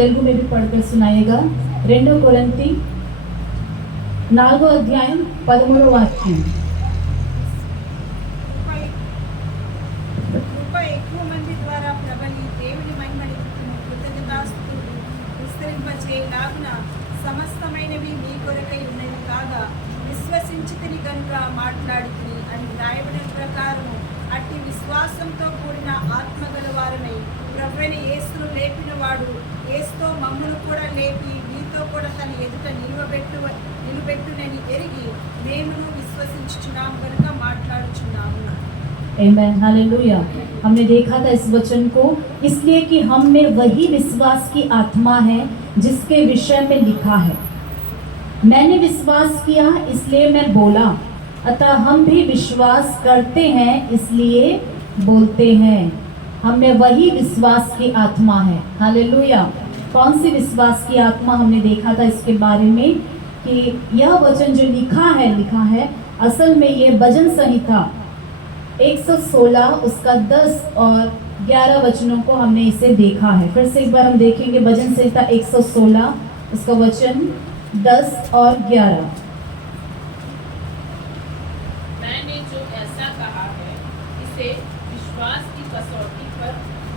తెలుగు में भी पढ़कर सुनाएगा। 2 కొరింథీ 4వ అధ్యాయం 13వ వాక్యం। కృప ఎక్కువ మంది ద్వారా ప్రబలి దేవుని మహిమని కృతజ్ఞతాస్తుతులు విస్తరింపచేయలాగున సమస్తమైనవి మీ కొరకై ఉన్నవి కాగా విశ్వసించితిని గనుక మాట్లాడితిని అని రాయబడిన ప్రకారము అట్టి విశ్వాసంతో కూడిన ఆత్మగల వారమై ప్రభువైన యేసును లేపినవాడు యేసుతో మమ్మను కూడా లేపి మీతో కూడా తన ఎదుట నిలబెట్టునని ఎరిగి మేమును విశ్వసించుచున్నాము కనుక మాట్లాడుచున్నాము। आमेन, हालेलुया। हमने देखा था इस वचन को इसलिए कि हम में वही विश्वास की आत्मा है जिसके विषय में लिखा है, मैंने विश्वास किया इसलिए मैं बोला, अतः हम भी विश्वास करते हैं इसलिए बोलते हैं। हम में वही विश्वास की आत्मा है, हालेलुया। कौन सी विश्वास की आत्मा? हमने देखा था इसके बारे में कि यह वचन जो लिखा है असल में ये भजन संहिता 116 उसका 10 और 11 वचनों को हमने इसे देखा है। फिर से एक बार हम देखेंगे भजन संहिता 116 उसका वचन 10 और 11। मैंने जो ऐसा कहा है इसे विश्वास की कसौटी पर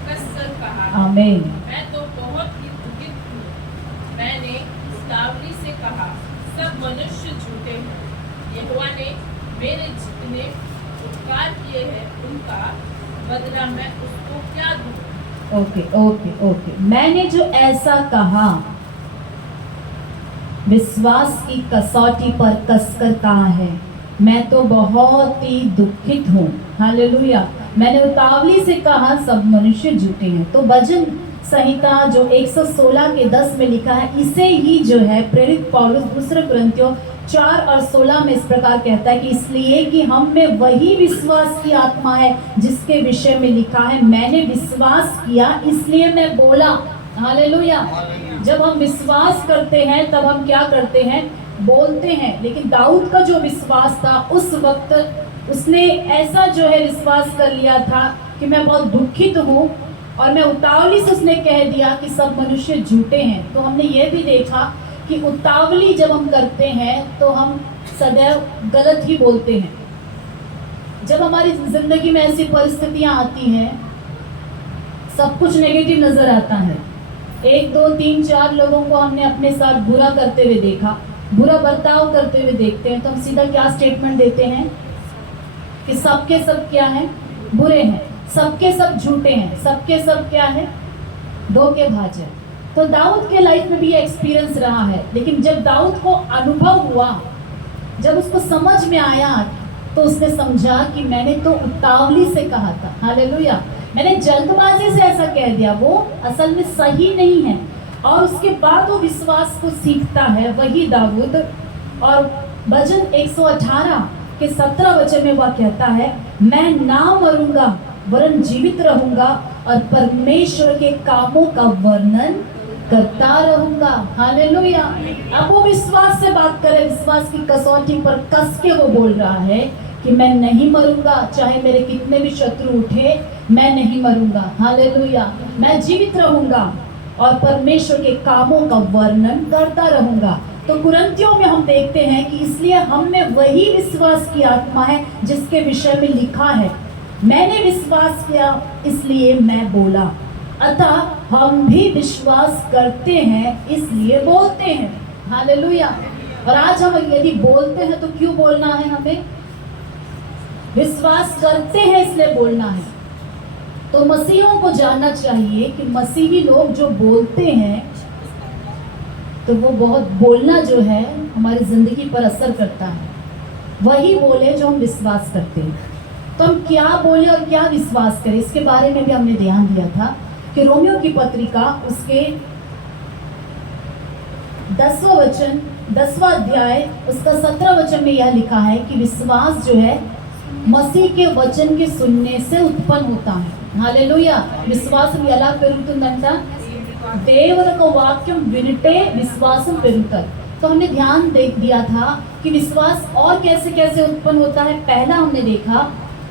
कसकर कहा है। आमीन। मैं तो बहुत ही दुखित हूँ। मैंने उतावली से कहा सब मनुष्य झूठे हैं। यहोवा ने मेरे जितने उपकार किए हैं उनका बदला मैं उसको क्या दूँ? ओके। मैंने जो ऐसा कहा विश्वास की कसौटी पर कसकर कहा है, मैं तो बहुत ही दुखित हूँ, हालेलुया। मैंने उतावली से कहा सब मनुष्य झूठे हैं। तो भजन संहिता जो 116 के 10 में लिखा है इसे ही जो है प्रेरित पौलुस 2 कुरिन्थियों 4 और 16 में इस प्रकार कहता है कि इसलिए कि हम में वही विश्वास की आत्मा है जिसके विषय में लिखा है, मैंने विश्वास किया इसलिए मैं बोला, हालेलुया। जब हम विश्वास करते हैं तब हम क्या करते हैं? बोलते हैं। लेकिन दाऊद का जो विश्वास था उस वक्त उसने ऐसा जो है विश्वास कर लिया था कि मैं बहुत दुखित हूँ और मैं उतावली से उसने कह दिया कि सब मनुष्य झूठे हैं। तो हमने ये भी देखा कि उतावली जब हम करते हैं तो हम सदैव गलत ही बोलते हैं। जब हमारी जिंदगी में ऐसी परिस्थितियां आती हैं सब कुछ नेगेटिव नजर आता है। 1 2 3 4 लोगों को हमने अपने साथ बुरा करते हुए देखा, बुरा बर्ताव करते हुए देखते हैं तो हम सीधा क्या स्टेटमेंट देते हैं कि सबके सब क्या है? बुरे हैं, सबके सब झूठे हैं, सबके सब क्या है? धोखेबाज है। तो दाऊद के लाइफ में भी ये एक्सपीरियंस रहा है। लेकिन जब दाऊद को अनुभव हुआ, जब उसको समझ में आया तो उसने समझा कि मैंने तो उतावली से कहा था, हालेलुया। मैंने जल्दबाजी से ऐसा कह दिया, वो असल में सही नहीं है। और उसके बाद वो विश्वास को सीखता है वही दाऊद। और भजन 118 के 17 वचन में वह कहता है, मैं ना मरूंगा वरन जीवित रहूंगा और परमेश्वर के कामों का वर्णन करता रहूंगा, हालेलुया। अब वो विश्वास से बात करे, विश्वास की कसौटी पर कस के वो बोल रहा है कि मैं नहीं मरूंगा, चाहे मेरे कितने भी शत्रु उठे मैं नहीं मरूंगा, हालेलुया। मैं जीवित रहूंगा और परमेश्वर के कामों का वर्णन करता रहूंगा। तो कुरिन्थियों में हम देखते हैं कि इसलिए हम में वही विश्वास की आत्मा है जिसके विषय में लिखा है, मैंने विश्वास किया इसलिए मैं बोला, अतः हम भी विश्वास करते हैं इसलिए बोलते हैं, हालेलुया। और आज हम यदि बोलते हैं तो क्यों बोलना है? हमें विश्वास करते हैं इसलिए बोलना है। तो मसीहों को जानना चाहिए कि मसीही लोग जो बोलते हैं तो वो बहुत बोलना जो है हमारी जिंदगी पर असर करता है। वही बोले जो हम विश्वास करते हैं। तो हम क्या बोले और क्या विश्वास करें इसके बारे में भी हमने ध्यान दिया था कि रोमियो की पत्रिका उसके 10वां वचन 10वां अध्याय उसका 17 वचन में यह लिखा है कि विश्वास जो है मसीह के वचन के सुनने से उत्पन्न होता है, हालेलुया। విశ్వాసం ఎలా పెరుగుతుందంట? దేవుని యొక్క వాక్యం వింటే విశ్వాసం పెరుగుతుంది। तो हमने ध्यान दिया था कि विश्वास और कैसे कैसे उत्पन्न होता है। पहला हमने देखा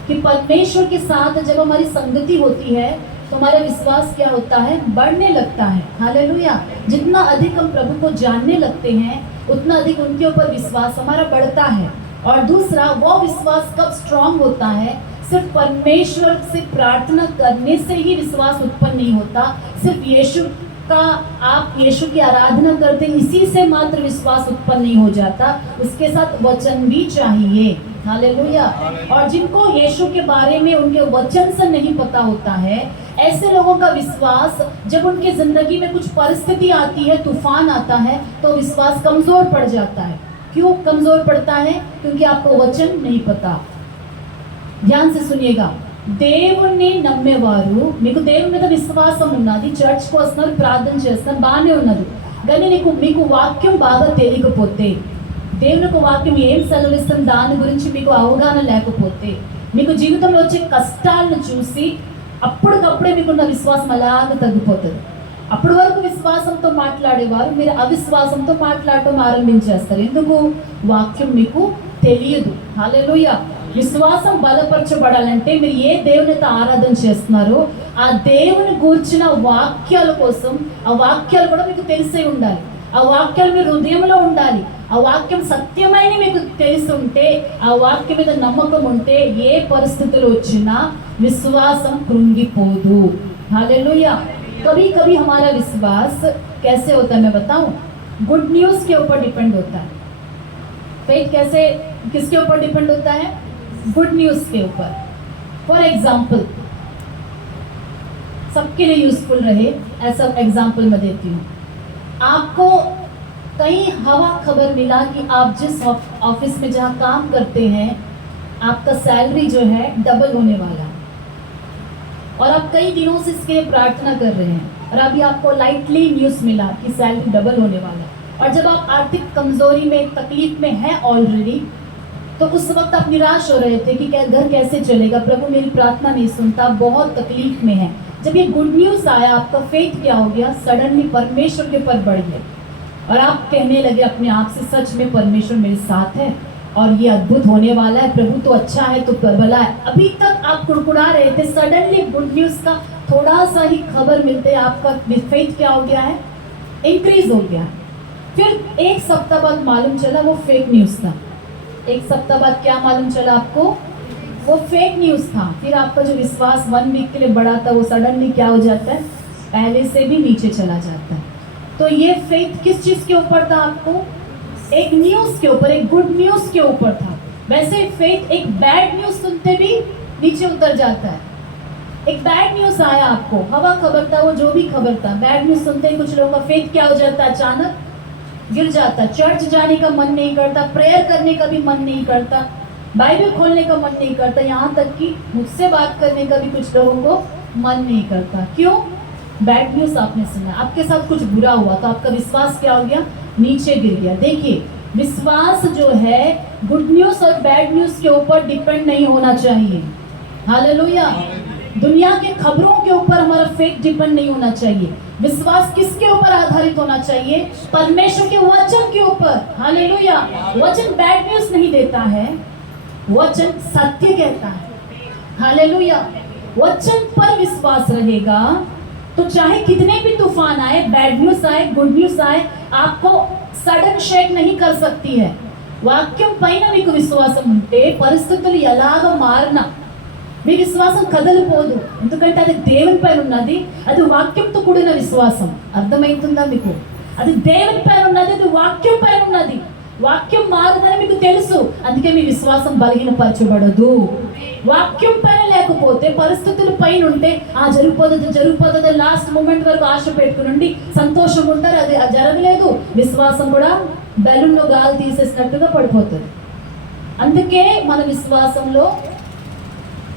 कि परमेश्वर के साथ जब हमारी संगति होती है तो हमारा विश्वास क्या होता है, बढ़ने लगता है। हालेलुया। जितना अधिक हम प्रभु को जानने लगते हैं उतना अधिक उनके ऊपर विश्वास हमारा बढ़ता है। और दूसरा, वो विश्वास कब स्ट्रांग होता है, सिर्फ परमेश्वर से प्रार्थना करने से ही विश्वास उत्पन्न नहीं होता, सिर्फ यीशु का, आप यीशु की आराधना करते इसी से मात्र विश्वास उत्पन्न नहीं हो जाता, उसके साथ वचन भी चाहिए। हालेलुया। और जिनको यीशु के बारे में उनके वचन से नहीं पता होता है, ऐसे लोगों का विश्वास, जब उनकी जिंदगी में कुछ परिस्थिति आती है, तूफान आता है, तो विश्वास कमजोर पड़ जाता है। क्यों कमजोर पड़ता है? क्योंकि आपको वचन नहीं पता। ध्यान से सुनिएगा, దేవుణ్ణి నమ్మేవారు, మీకు దేవుని మీద విశ్వాసం ఉన్నది, చర్చ్కి వస్తున్నారు, ప్రార్థన చేస్తున్నారు, బాగానే ఉన్నది, కానీ మీకు వాక్యం బాగా తెలియకపోతే, దేవుని యొక్క వాక్యం ఏం సెలవిస్తుంది దాని గురించి మీకు అవగాహన లేకపోతే, మీకు జీవితంలో వచ్చే కష్టాలను చూసి అప్పటికప్పుడే మీకున్న విశ్వాసం అలాగే తగ్గిపోతుంది. అప్పటి వరకు విశ్వాసంతో మాట్లాడేవారు మీరు అవిశ్వాసంతో మాట్లాడటం ఆరంభించేస్తారు. ఎందుకు? వాక్యం మీకు తెలియదు. హల్లెలూయా. విశ్వాసం బలపరచబడాలంటే మీరు ఏ దేవునితో ఆరాధన చేస్తున్నారో ఆ దేవుని గూర్చిన వాక్యాల కోసం, ఆ వాక్యాలు కూడా మీకు తెలిసే ఉండాలి, ఆ వాక్యాలు మీ హృదయంలో ఉండాలి, ఆ వాక్యం సత్యమైన మీకు తెలిసి ఉంటే, ఆ వాక్యం మీద నమ్మకం ఉంటే ఏ పరిస్థితులు వచ్చినా విశ్వాసం కృంగిపోదు. हालेलुया। कभी कभी हमारा विश्वास कैसे होता है मैं बताऊं, गुड न्यूज़ के ऊपर डिपेंड होता है। फेथ कैसे, किसके ऊपर डिपेंड होता है? गुड न्यूज़ के ऊपर। फॉर एग्जाम्पल, सबके लिए यूजफुल रहे ऐसा एग्जाम्पल मैं देती हूँ। आपको कहीं हवा खबर मिला कि आप जिस ऑफिस में जहाँ काम करते हैं आपका सैलरी जो है डबल होने वाला है, और आप कई दिनों से इसके लिए प्रार्थना कर रहे हैं, और अभी आपको लाइटली न्यूज़ मिला कि सैलरी डबल होने वाला है, और जब आप आर्थिक कमजोरी में, तकलीफ में हैं ऑलरेडी, तो उस वक्त आप निराश हो रहे थे कि घर कैसे चलेगा, प्रभु मेरी प्रार्थना नहीं सुनता, बहुत तकलीफ में है। जब ये गुड न्यूज़ आया, आपका फेथ क्या हो गया? सडनली परमेश्वर के ऊपर बढ़ गया, और आप कहने लगे अपने आप से, सच में परमेश्वर मेरे साथ है और ये अद्भुत होने वाला है, प्रभु तो अच्छा है तो भला है। अभी तक आप कुड़कुड़ा रहे थे, सडनली गुड न्यूज़ का थोड़ा सा ही खबर मिलते आपका फेथ क्या हो गया है? इंक्रीज हो गया। फिर एक सप्ताह बाद मालूम चला वो फेक न्यूज़ था। एक सप्ताह बाद क्या मालूम चला आपको? वो फेक न्यूज़ था। फिर आपका जो विश्वास 1 वीक के लिए बढ़ा था वो सडनली क्या हो जाता है? पहले से भी नीचे चला जाता है। तो ये फेथ किस चीज़ के ऊपर था? आपको एक न्यूज़ के ऊपर, एक गुड न्यूज़ के ऊपर था। वैसे फेथ एक बैड न्यूज़ सुनते भी नीचे उतर जाता है। एक बैड न्यूज़ आया आपको, हवा खबर था, वो जो भी खबर था, बैड न्यूज़ सुनते ही कुछ लोगों का फेथ क्या हो जाता है? अचानक गिर जाता। चर्च जाने का मन नहीं करता, प्रेयर करने का भी मन नहीं करता, बाइबल खोलने का मन नहीं करता, यहाँ तक कि मुझसे बात करने का भी कुछ लोगों को मन नहीं करता। क्यों? बैड न्यूज़ आपने सुना, आपके साथ कुछ बुरा हुआ तो आपका विश्वास क्या हो गया? नीचे गिर गया। देखिए, विश्वास जो है गुड न्यूज़ और बैड न्यूज़ के ऊपर डिपेंड नहीं होना चाहिए। हालेलुया। दुनिया के खबरों के ऊपर हमारा फेथ डिपेंड नहीं होना चाहिए। विश्वास किसके ऊपर आधारित होना चाहिए? परमेश्वर के वचन के ऊपर। हालेलुया। वचन बैड न्यूज़ नहीं देता है, वचन सत्य कहता है। हालेलुया। वचन पर विश्वास रहेगा तो चाहे कितने भी तूफान आए, बैड न्यूज़ आए, गुड न्यूज़ आए, आपको సడన్ షేక్ नहीं कर सकती है। వాక్యం పైన మీకు విశ్వాసం ఉంటే పరిస్థితులు ఎలాగ మారినా మీ విశ్వాసం కదలిపోదు, ఎందుకంటే అది దేవుని పైన ఉన్నది, అది వాక్యంతో కూడిన విశ్వాసం. అర్థమవుతుందా మీకు? అది దేవుని పైన ఉన్నది, అది వాక్యం పైన ఉన్నది. వాక్యం మారదని మీకు తెలుసు, అందుకే మీ విశ్వాసం బలహీనపరచబడదు. వాక్యం పైన లేకపోతే పరిస్థితుల పైన ఉంటే జరిగిపోతుంది లాస్ట్ మూమెంట్ వరకు ఆశ పెట్టుకుని సంతోషం ఉంటారు, అది జరగలేదు, విశ్వాసం కూడా బెలూన్లో గాలి తీసేసినట్టుగా పడిపోతుంది. అందుకే మన విశ్వాసంలో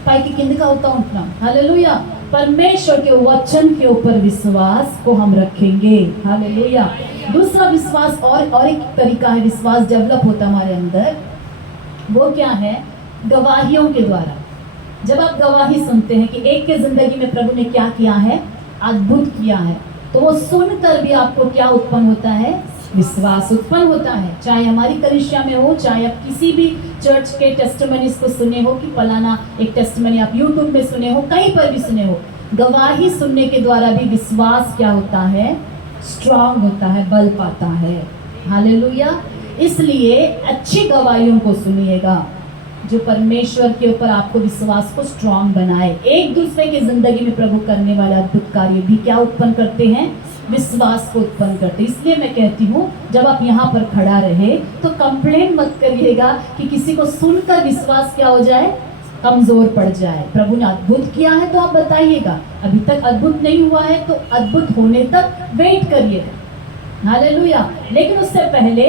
పైకి కిందకి అవుతా ఉంటున్నాం. हालेलुया। परमेश्वर के वचन के ऊपर विश्वास को हम रखेंगे। हालेलुया। दूसरा विश्वास और एक तरीका है विश्वास डेवलप होता हमारे अंदर, वो क्या है? गवाहियों के द्वारा। जब आप गवाही सुनते हैं कि एक के जिंदगी में प्रभु ने क्या किया है, अद्भुत किया है, तो वो सुनकर भी आपको क्या उत्पन्न होता है? विश्वास उत्पन्न होता है। चाहे हमारी कलीसिया में हो, चाहे आप किसी भी चर्च के टेस्टिमनीज को सुने हो कि फलाना एक टेस्टिमनी आप यूट्यूब में सुने हो, कहीं पर भी सुने हो, गवाही सुनने के द्वारा भी विश्वास क्या होता है, स्ट्रांग होता है, बल पाता है। हालेलुया। इसलिए अच्छी गवाहियों को सुनिएगा जो परमेश्वर के ऊपर आपको विश्वास को स्ट्रांग बनाए। एक दूसरे की जिंदगी में प्रभु करने वाले अद्भुत कार्य भी क्या उत्पन्न करते हैं, विश्वास को उत्पन्न करते हैं। इसलिए मैं कहती हूँ जब आप यहाँ पर खड़ा रहे तो कंप्लेन मत करिएगा कि किसी को सुनकर विश्वास क्या हो जाए, कमजोर पड़ जाए। प्रभु ने अद्भुत किया है तो आप बताइएगा, अभी तक अद्भुत नहीं हुआ है तो अद्भुत होने तक वेट करिएगा। हालेलुया। लेकिन उससे पहले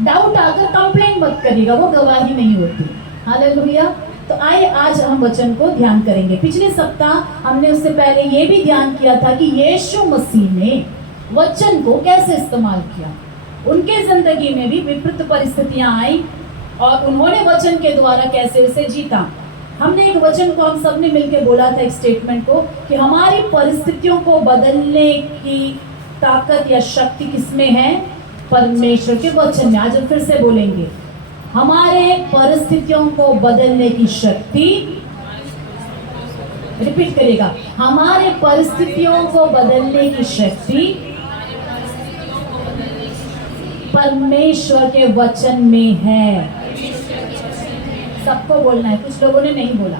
डाउट आकर कंप्लेन मत करिएगा, वो गवाही नहीं होती। हालेलुया। तो आइए आज हम वचन को ध्यान करेंगे। पिछले सप्ताह हमने उससे पहले ये भी ध्यान किया था कि यीशु मसीह ने वचन को कैसे इस्तेमाल किया। उनके जिंदगी में भी विपरीत परिस्थितियां आई और उन्होंने वचन के द्वारा कैसे उसे जीता। हमने एक वचन को हम सबने मिलकर बोला था, एक स्टेटमेंट को, कि हमारी परिस्थितियों को बदलने की ताकत या शक्ति किसमें है, परमेश्वर के वचन में। आज हम फिर से बोलेंगे, हमारे परिस्थितियों को बदलने की शक्ति, रिपीट करिएगा, हमारे परिस्थितियों को बदलने की शक्ति परमेश्वर के वचन में है। सबको बोलना है, कुछ लोगों ने नहीं बोला।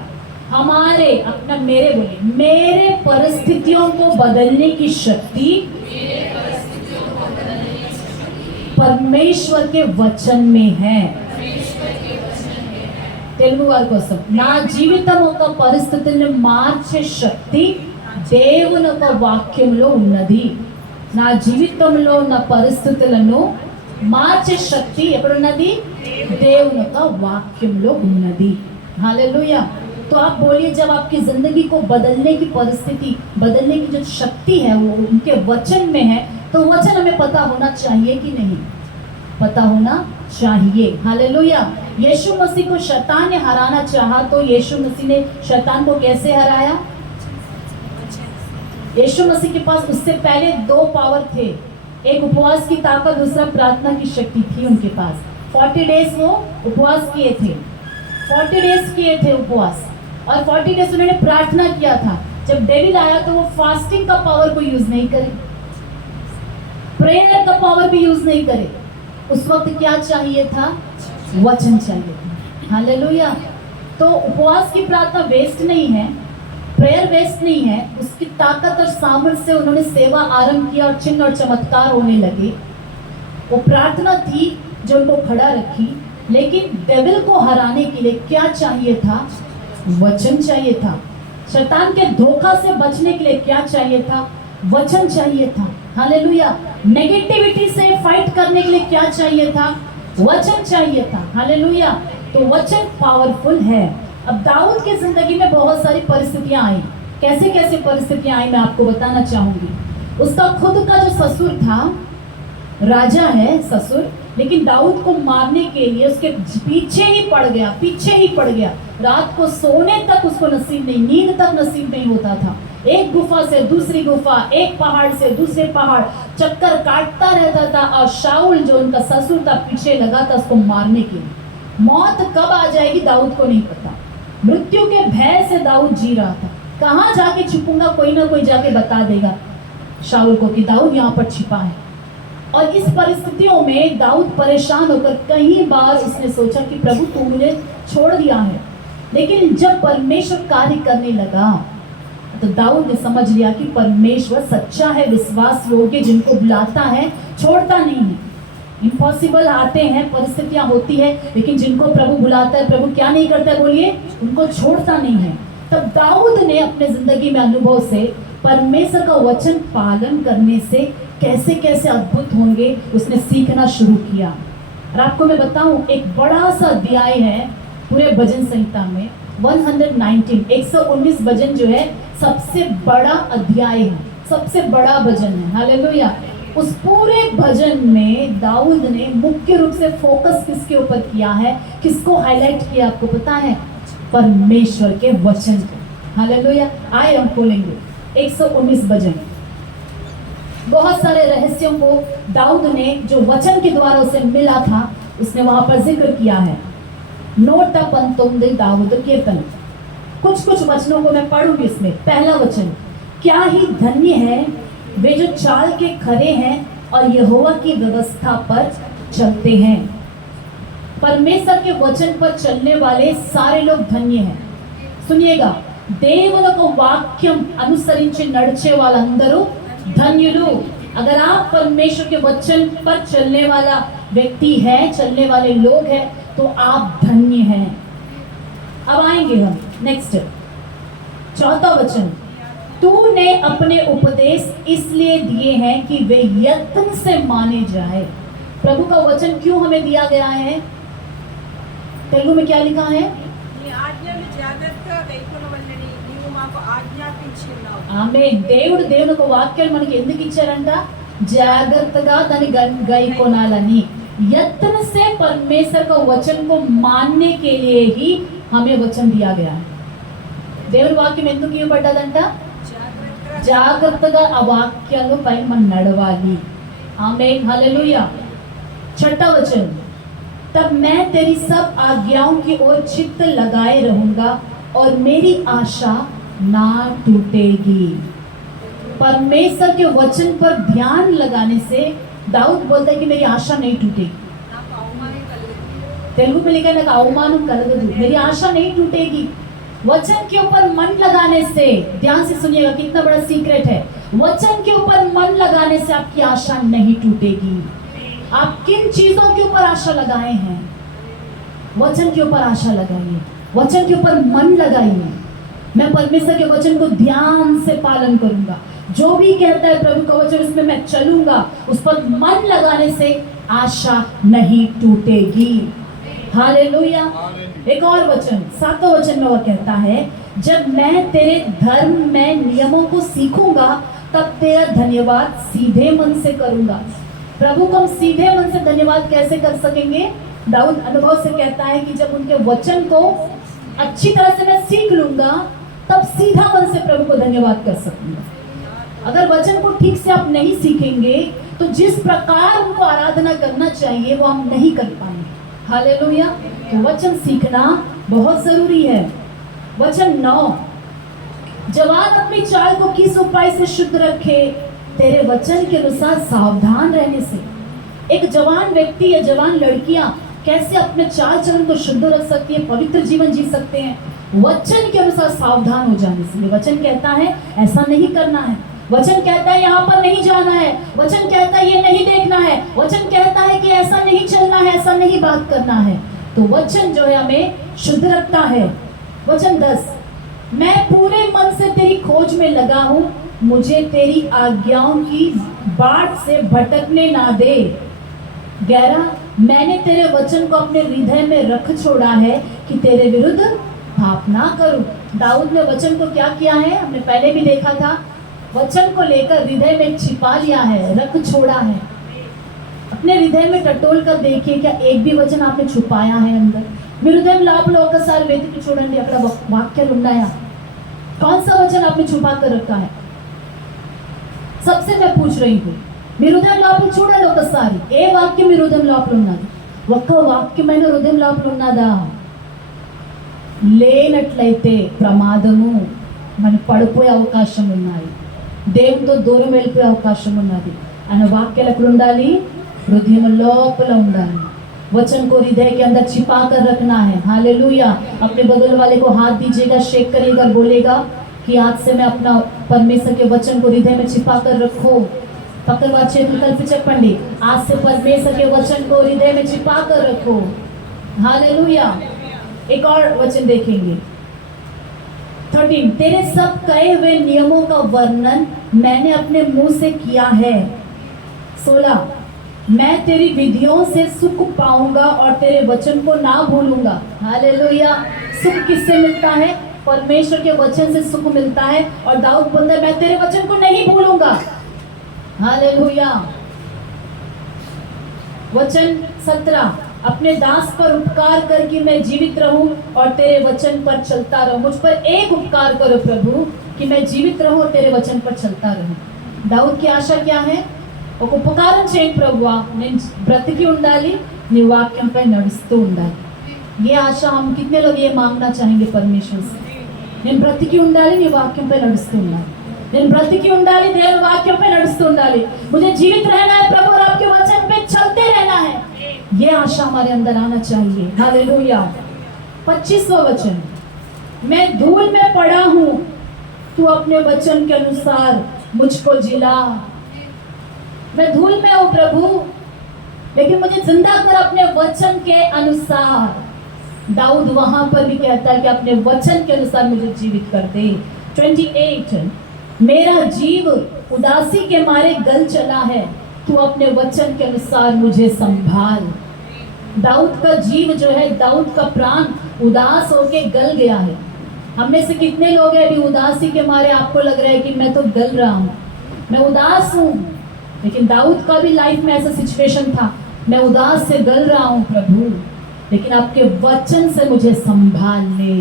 हमारे, अपना मेरे बोले, मेरे परिस्थितियों को बदलने की शक्ति परमेश्वर के वचन में है। తెలుగు వారి కోసం, నా జీవితం ఒక పరిస్థితిని మార్చే శక్తి దేవుని యొక్క వాక్యంలో ఉన్నది. నా జీవితంలో ఉన్న పరిస్థితులను మార్చే శక్తి ఎక్కడున్నది, దేవుని యొక్క వాక్యంలో ఉన్నది. हालेलुया। तो आप बोलिए, जब आपकी जिंदगी को बदलने की परिस्थिति, बदलने की जो शक्ति है वो उनके वचन में है, तो वचन हमें पता होना चाहिए कि नहीं, पता होना चाहिए। हालेलुया। यीशु मसीह को शैतान ने हराना चाहा तो यीशु मसीह ने शैतान को कैसे हराया। यीशु मसीह के पास उससे पहले दो पावर थे, एक उपवास की ताकत, दूसरा प्रार्थना की शक्ति थी उनके पास। 40 डेज वो उपवास किए थे, 40 डेज किए थे उपवास, और 40 डेज उन्होंने प्रार्थना किया था। जब डेविल आया तो वो फास्टिंग का पावर को यूज नहीं करे, प्रेयर का पावर भी यूज नहीं करे। उस वक्त क्या चाहिए था, वचन चाहिए था। हालेलुया। तो उपवास की प्रार्थना वेस्ट नहीं है, प्रेयर वेस्ट नहीं है, उसकी ताकत और सामर्थ्य से उन्होंने सेवा आरंभ किया और चिन्ह और चमत्कार होने लगे। वो प्रार्थना थी जो उनको खड़ा रखी, लेकिन डेविल को हराने के लिए क्या चाहिए था, वचन चाहिए था। शैतान के धोखा से बचने के लिए क्या चाहिए था, वचन चाहिए था। हालेलुया। नेगेटिविटी से फाइट करने के लिए क्या चाहिए था, वचन चाहिए था। हालेलुया। तो वचन पावरफुल है। अब दाऊद की जिंदगी में बहुत सारी परिस्थितियां आई। कैसे कैसे परिस्थितियां आई मैं आपको बताना चाहूंगी। उसका खुद का जो ससुर था, राजा है ससुर, लेकिन दाऊद को मारने के लिए उसके पीछे ही पड़ गया, पीछे ही पड़ गया। रात को सोने तक उसको नसीब नहीं, नींद तक नसीब नहीं होता था। एक गुफा से दूसरी गुफा, एक पहाड़ से दूसरे पहाड़ चक्कर काटता रहता था, और शाऊल जो उनका ससुर था पीछे लगा था उसको मारने के लिए। मौत कब आ जाएगी दाऊद को नहीं पता। मृत्यु के भय से दाऊद जी रहा था, कहाँ जाके छुपूंगा, कोई ना कोई जाके बता देगा शाऊल को कि दाऊद यहाँ पर छिपा है। और इस परिस्थितियों में दाऊद परेशान होकर कई बार उसने सोचा कि प्रभु तू मुझे छोड़ दिया है। लेकिन जब परमेश्वर कार्य करने लगा तो दाऊद ने समझ लिया कि परमेश्वर सच्चा है, विश्वास योग्य, जिनको बुलाता है छोड़ता नहीं है। इम्पॉसिबल आते हैं, परिस्थितियां होती है, लेकिन जिनको प्रभु बुलाता है प्रभु क्या नहीं करता है, बोलिए, उनको छोड़ता नहीं है। तब दाऊद ने अपने जिंदगी में अनुभव से परमेश्वर का वचन पालन करने से कैसे कैसे अद्भुत होंगे उसने सीखना शुरू किया। और आपको मैं बताऊं, एक बड़ा सा अध्याय है पूरे भजन संहिता में, 119 भजन जो है सबसे बड़ा अध्याय है, सबसे बड़ा भजन है। हालेलुया। उस पूरे भजन में दाऊद ने मुख्य रूप से फोकस किसके ऊपर किया है, किसको हाईलाइट किया आपको पता है, परमेश्वर के वचन को। हालेलुया। आए हम खोलेंगे 119 भजन। बहुत सारे रहस्यों को दाऊद ने जो वचन के द्वारा उसे मिला था उसने वहां पर जिक्र किया है। 119 दाऊद कीर्तन। कुछ कुछ वचनों को मैं पढ़ूंगी इसमें। पहला वचन, क्या ही धन्य है वे जो चाल के खरे हैं और यहोवा की व्यवस्था पर चलते हैं। परमेश्वर के वचन पर चलने वाले सारे लोग धन्य हैं। सुनिएगा, దేవునొక వాక్యం అనుసరించి నడిచే వాళ్ళందరూ ధన్యులు। अगर आप परमेश्वर के वचन पर चलने वाला व्यक्ति है, चलने वाले लोग हैं, तो आप धन्य हैं। अब आएंगे हम नेक्स्ट, चौथा वचन, तूने अपने उपदेश इसलिए दिए हैं कि वे यत्न से माने जाए। प्रभु का वचन क्यों हमें दिया गया है? तेलुगु में क्या लिखा है? నీ ఆజ్ఞలు జాగ్రత్తగా గైకొనవలెనని నీవు మాకు ఆజ్ఞాపించి ఉన్నావు। ఆమేన్। దేవుని ఒక వాక్యాలు మనకి ఎందుకు ఇచ్చారంట? జాగ్రత్తగా దాన్ని గైకొనాలని। यत्न से परमेश्वर का वचन को मानने के लिए ही हमें वचन दिया गया है। దేవుని వాక్యం ఎందుకు ఇవ్వబడ్డదంట? జాగ్రత్తగా ఆ వాక్యాలపై మనం నడవాలి। ఆమేన్, హల్లెలూయా। छठा वचन, तब मैं तेरी सब आज्ञाओं की ओर चित्त लगाए रहूंगा और मेरी आशा ना टूटेगी। परमेश्वर के वचन पर ध्यान लगाने से दाऊद बोलता है कि मेरी आशा नहीं टूटेगी। నాకు అవమానం కలుగుతుంది। तेलुगु में लिखा है ना, अवमानम कलगदु, मेरी आशा नहीं टूटेगी। वचन के ऊपर मन लगाने से, ध्यान से सुनिएगा कितना बड़ा सीक्रेट है, वचन के ऊपर मन लगाने से आपकी आशा नहीं टूटेगी। आप किन चीजों के ऊपर आशा लगाए हैं? वचन के ऊपर आशा लगाइए, वचन के ऊपर मन लगाइए। मैं परमेश्वर के वचन को ध्यान से पालन करूंगा, जो भी कहता है प्रभु का वचन उसमें मैं चलूंगा। उस पर मन लगाने से आशा नहीं टूटेगी। हालेलुया। एक और वचन, सातवां वचन में वह कहता है, जब मैं तेरे धर्म में नियमों को सीखूंगा तब तेरा धन्यवाद सीधे मन से करूंगा। प्रभु को हम सीधे मन से धन्यवाद कैसे कर सकेंगे? दाऊद अनुभव से कहता है कि जब उनके वचन को अच्छी तरह से मैं सीख लूंगा तब सीधा मन से प्रभु को धन्यवाद कर सकूंगा। अगर वचन को ठीक से आप नहीं सीखेंगे तो जिस प्रकार उनको आराधना करना चाहिए वो हम नहीं कर पाएंगे। हालेलुया। तो वचन सीखना बहुत जरूरी है। वचन 9, जवान अपनी चाल को किस उपाय से शुद्ध रखे? तेरे वचन के अनुसार सावधान रहने से। एक जवान व्यक्ति या जवान लड़कियां कैसे अपने चाल चलन को शुद्ध रख सकती है, पवित्र जीवन जी सकते हैं? वचन के अनुसार सावधान हो जाने से। वचन कहता है ऐसा नहीं करना है, वचन कहता है यहाँ पर नहीं जाना है, वचन कहता है ये नहीं देखना है, वचन कहता है कि ऐसा नहीं चलना है, ऐसा नहीं बात करना है। तो वचन जो है हमें शुद्ध रखता है। वचन 10, मैं पूरे मन से तेरी खोज में लगा हूं, मुझे तेरी आज्ञाओं की बाट से भटकने ना दे। 11, मैंने तेरे वचन को अपने हृदय में रख छोड़ा है कि तेरे विरुद्ध पाप ना करूं। दाऊद ने वचन को क्या किया है? हमने पहले भी देखा था, वचन को लेकर हृदय में छिपा लिया है, रख छोड़ा है। अपने हृदय में टटोल कर देखिए, क्या एक भी वचन आपने छुपाया है अंदर? మీ హృదయంలో ఒకసారి వెతికి చూడండి, అక్కడ వాక్యాలు ఉన్నాయా? कौन सा वचन आपने छुपा कर रखा है? सबसे मैं पूछ रही हूँ, మీ హృదయం లోపల చూడండి ఒకసారి, ఏ వాక్యం మీ హృదయం లోపల ఉన్నది? ఒక్క వాక్యమైన హృదయం లోపల ఉన్నదా? లేనట్లయితే ప్రమాదము, మనం పడిపోయే అవకాశం ఉన్నాయి, దేవునితో దూరం వెళ్ళిపోయే అవకాశం ఉన్నది। అనే వాక్యాలు ఎక్కడ ఉండాలి? హృదయం లోపల ఉండాలి। वचन को हृदय के अंदर छिपा कर रखना है। हालेलुया। अपने बगल वाले को हाथ दीजिएगा, शेक करेगा, बोलेगा कि आज से मैं अपना परमेश्वर के वचन को हृदय में छिपा कर रखो। पकड़वा చేతులు కలిపి చెప్పండి, आज से परमेश्वर के वचन को हृदय में छिपा कर रखो। हालेलुया। एक और वचन देखेंगे 13, तेरे सब कहे हुए नियमों का वर्णन मैंने अपने मुंह से किया है। 16, मैं तेरी विधियों से सुख पाऊंगा और तेरे वचन को ना भूलूंगा। हालेलुया। सुख किससे मिलता है? परमेश्वर के वचन से सुख मिलता है। और दाऊद बोलता है मैं तेरे वचन को नहीं भूलूंगा। हालेलुया। वचन 17, अपने दास पर उपकार कर कि मैं जीवित रहूं और तेरे वचन पर चलता रहूं। मुझ पर एक उपकार करो प्रभु कि मैं जीवित रहूं और तेरे वचन पर चलता रहूं। दाऊद की आशा क्या है? ఒక ఉపకారం చేయండి ప్రభువా, నేను బ్రతికి ఉండాలి, నీ వాక్యంపై నడుస్తూ ఉండాలి। ये आशा हम कितने लोग ये मांगना चाहेंगे परमेश्वर से? నేను బ్రతికి ఉండాలి నీ వాక్యంపై నడుస్తూ ఉండాలి నేను బ్రతికి ఉండాలి దేవుని వాక్యంపై నడుస్తూ ఉండాలి मुझे जीवित रहना है प्रभु और आपके वचन पे चलते रहना है ये आशा हमारे अंदर आना चाहिए हालेलुया 25वां वचन मैं धूल में पड़ा हूँ तू अपने वचन के अनुसार मुझको जिला मैं धूल में हूँ प्रभु लेकिन मुझे जिंदा कर अपने वचन के अनुसार दाऊद वहां पर भी कहता है कि अपने वचन के अनुसार मुझे जीवित कर दे 28 मेरा जीव उदासी के मारे गल चला है तू अपने वचन के अनुसार मुझे संभाल दाऊद का जीव जो है दाऊद का प्राण उदास होके गल गया है हम में से कितने लोग हैं अभी उदासी के मारे आपको लग रहा है कि मैं तो गल रहा हूँ मैं उदास हूँ लेकिन दाऊद का भी लाइफ में ऐसा सिचुएशन था मैं उदास से गल रहा हूँ प्रभु लेकिन आपके वचन से मुझे संभाल ले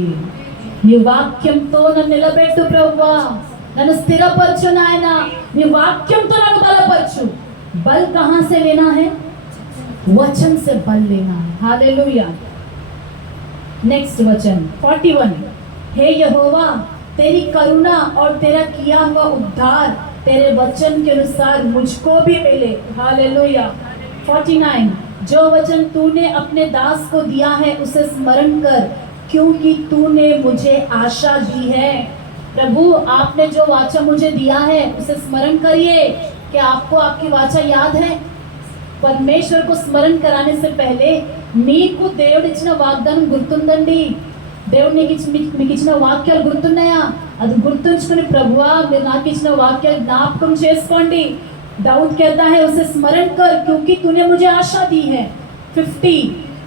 నీ వాక్యంతో నన్ను నిలబెట్టు ప్రభువా నన్ను స్థిరపరచు నాయనా నీ వాక్యంతో నన్ను బలపరచు बल कहाँ से लेना है वचन से बल लेना है हालेलुया नेक्स्ट वचन 41 हे यहोवा तेरी करुणा और तेरा किया हुआ उद्धार तेरे वचन के अनुसार मुझको भी मिले हालेलुया 49 जो वचन तूने अपने दास को दिया है उसे स्मरण कर क्योंकि तूने मुझे आशा दी है प्रभु आपने जो वाचा मुझे दिया है उसे स्मरण करिए क्या आपको आपकी वाचा याद है परमेश्वर को स्मरण कराने से पहले మీకు దేవుడు ఇచ్చిన వాగ్దానం గుర్తుందండి దేవుడు మీకు ఇచ్చిన వాక్యాలు గుర్తున్నాయా అది గుర్తుంచుకొని ప్రభువా మీరు నాకు ఇచ్చిన వాక్యాలు జ్ఞాపకం చేసుకోండి दाऊद कहता है उसे स्मरण कर क्योंकि तूने मुझे आशा दी है 50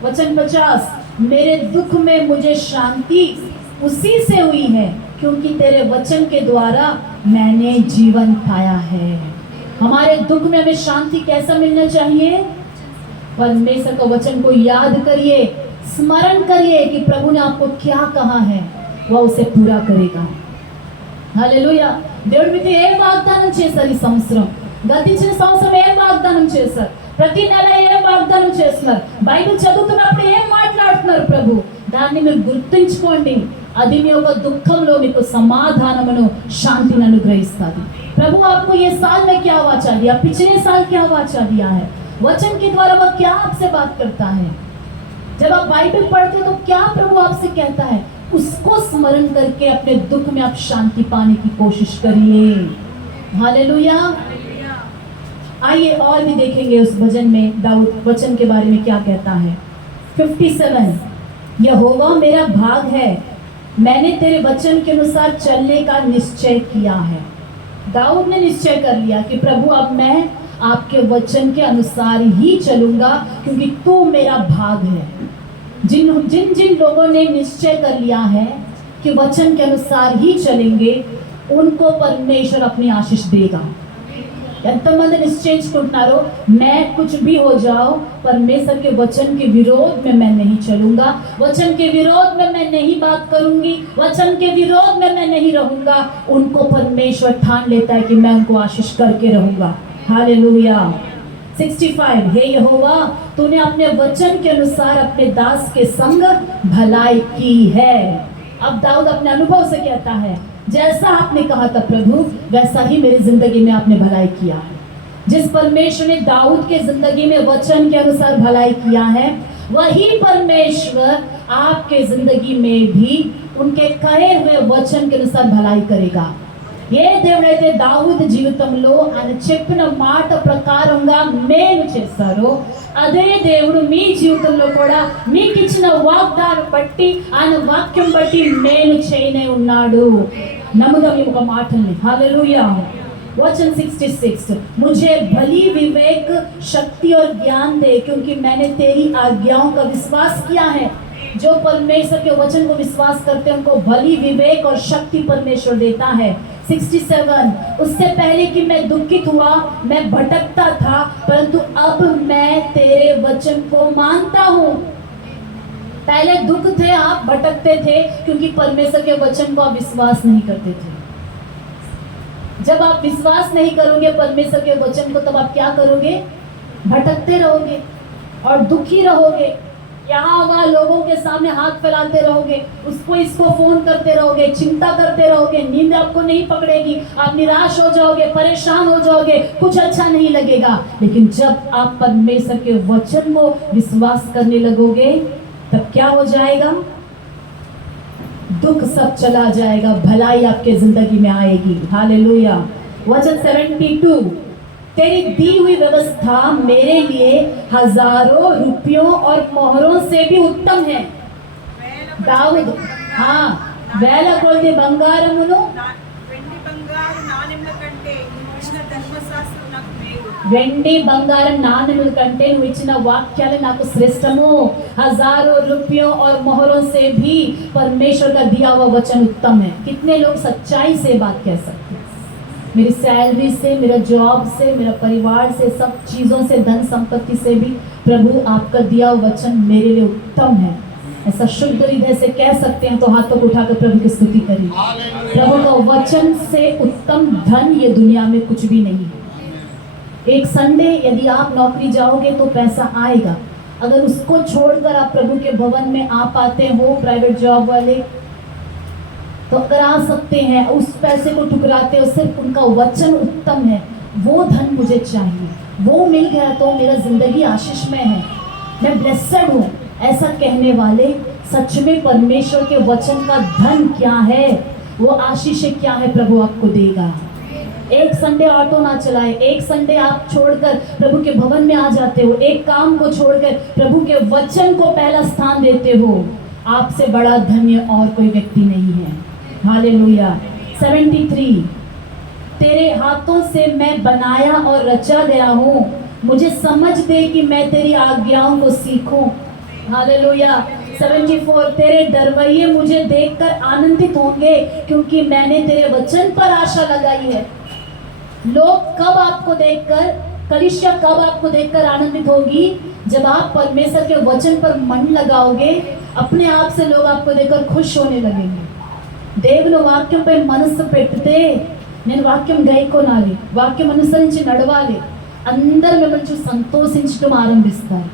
वचन 50 मेरे दुख में मुझे शांति उसी से हुई है क्योंकि तेरे वचन के द्वारा मैंने जीवन पाया है हमारे दुख में हमें शांति कैसा मिलना चाहिए परमेश्वर का वचन को याद करिए स्मरण करिए कि प्रभु ने आपको क्या कहा है वह उसे पूरा करेगा हालेलुया దేవుడు మీతో ఏ వాగ్దానం చేశారు ఈ సంవత్సరం గతించిన సంవత్సరం ఏం వాగ్దానం చేశారు ప్రతి నెల ఏం వాగ్దానం చేస్తున్నారు బైబిల్ చదువుతున్నప్పుడు ఏం మాట్లాడుతున్నారు ప్రభు దాన్ని మీరు గుర్తుంచుకోండి అది మీ యొక్క దుఃఖంలో మీకు సమాధానమును శాంతిని అనుగ్రహిస్తుంది प्रभु आपको ये साल में क्या वाचा दिया पिछले साल क्या वाचा दिया है वचन के द्वारा वह क्या आपसे बात करता है जब आप बाइबल पढ़ते हो तो क्या प्रभु आपसे कहता है उसको स्मरण करके अपने दुख में आप शांति पाने की कोशिश करिए हालेलुया आइए और भी देखेंगे उस भजन में दाऊद वचन के बारे में क्या कहता है 57 यहोवा मेरा भाग है मैंने तेरे वचन के अनुसार चलने का निश्चय किया है दाऊद ने निश्चय कर लिया कि प्रभु अब मैं आपके वचन के अनुसार ही चलूंगा क्योंकि तू मेरा भाग है जिन जिन जिन लोगों ने निश्चय कर लिया है कि वचन के अनुसार ही चलेंगे उनको परमेश्वर अपनी आशीष देगा ఎంతమంది నిశ్చయించుకుంటున్నారో मैं कुछ भी हो जाओ परमेश्वर के वचन के विरोध में मैं नहीं चलूंगा वचन के विरोध में मैं नहीं बात करूंगी वचन के विरोध में मैं नहीं रहूंगा उनको परमेश्वर ठान लेता है कि मैं उनको आशीष करके रहूंगा हालेलुया 65 हे यहोवा तूने अपने वचन के अनुसार अपने दास के संग भलाई की है अब दाऊद अपने अनुभव से कहता है जैसा आपने कहा था प्रभु वैसा ही मेरी जिंदगी में आपने भलाई किया है जिस परमेश्वर ने दाऊद के जिंदगी में वचन के अनुसार भलाई किया है वही परमेश्वर आपके जिंदगी में भी उनके कहे हुए वचन के अनुसार भलाई करेगा ఏ దేవుడైతే దావీదు జీవితంలో ఆయన చెప్పిన మాట ప్రకారంగా మేలు చేశారో అదే దేవుడు మీ జీవితంలో కూడా మీకు ఇచ్చిన వాగ్దానం బట్టి ఆయన వాక్యం బట్టి మేలు చేయనే ఉన్నాడు నమ్ముదాం ఈ ఒక మాటల్ని హల్లెలూయా वचन 66 मुझे भली विवेक शक्ति और ज्ञान दे क्योंकि मैंने तेरी आज्ञाओं का विश्वास किया है जो परमेश्वर के वचन को विश्वास करते हैं उनको भली विवेक और शक्ति परमेश्वर देता है 67 उससे पहले कि मैं दुखित हुआ मैं भटकता था परंतु अब मैं तेरे वचन को मानता हूँ पहले दुख थे आप भटकते थे क्योंकि परमेश्वर के वचन को आप विश्वास नहीं करते थे जब आप विश्वास नहीं करोगे परमेश्वर के वचन को तब आप क्या करोगे भटकते रहोगे और दुखी रहोगे यहाँ वहाँ लोगों के सामने हाथ फैलाते रहोगे, उसको इसको फोन करते रहोगे, चिंता करते रहोगे, नींद आपको नहीं पकड़ेगी, आप निराश हो जाओगे, परेशान हो जाओगे, कुछ अच्छा नहीं लगेगा। लेकिन जब आप परमेश्वर के वचन को विश्वास करने लगोगे तब क्या हो जाएगा? दुख सब चला जाएगा, भलाई आपके जिंदगी में आएगी। हालेलुया। वचन 72, तेरी दी हुई व्यवस्था मेरे लिए हजारों रुपयों और मोहरों से भी उत्तम है। दाऊद వేల కొలది బంగారమును వెండి బంగారు నాణెముల కంటే నువ్వు ఇచ్చిన ధర్మశాస్త్రం నాకు మేలు. వెండి బంగారం నాణెముల కంటే నువ్వు ఇచ్చిన వాక్యాలు నాకు శ్రేష్టము। हजारों रुपयों और मोहरों से भी परमेश्वर का दिया हुआ वचन उत्तम है। कितने लोग सच्चाई से बात कह सकते हैं? मेरी सैलरी से, मेरा जॉब से, मेरा परिवार से, सब चीज़ों से, धन संपत्ति से भी प्रभु आपका दिया हुआ वचन मेरे लिए उत्तम है। ऐसा शुद्ध हृदय से कह सकते हैं तो हाथों को उठाकर प्रभु की स्तुति करिए। प्रभु का वचन से उत्तम धन ये दुनिया में कुछ भी नहीं है। एक संडे यदि आप नौकरी जाओगे तो पैसा आएगा, अगर उसको छोड़कर आप प्रभु के भवन में आ पाते हो, प्राइवेट जॉब वाले तो अगर आ सकते हैं, उस पैसे को ठुकराते हो, सिर्फ उनका वचन उत्तम है, वो धन मुझे चाहिए, वो मिल गया तो मेरा जिंदगी आशीष में है, मैं ब्लेस्ड हूँ, ऐसा कहने वाले सच में परमेश्वर के वचन का धन क्या है, वो आशीष क्या है, प्रभु आपको देगा। एक संडे ऑटो ना चलाए, एक संडे आप छोड़कर प्रभु के भवन में आ जाते हो, एक काम को छोड़कर प्रभु के वचन को पहला स्थान देते हो, आपसे बड़ा धन्य और कोई व्यक्ति नहीं है। हालेलुया। 73, तेरे हाथों से मैं बनाया और रचा गया हूँ, मुझे समझ दे कि मैं तेरी आज्ञाओं को सीखूं। हालेलुया। 74, तेरे डरवैये मुझे देखकर आनंदित होंगे क्योंकि मैंने तेरे वचन पर आशा लगाई है। लोग कब आपको देखकर, कलीसिया कब आपको देखकर आनंदित होगी? जब आप परमेश्वर के वचन पर मन लगाओगे, अपने आप से लोग आपको देखकर खुश होने लगेंगे। దేవుని వాక్యంపై మనస్సు పెడితే, నేను వాక్యం గైకొనాలి, వాక్యం అనుసరించి నడవాలి, అందరూ మిమ్మల్ని చూసి సంతోషించడం ఆరంభిస్తారు।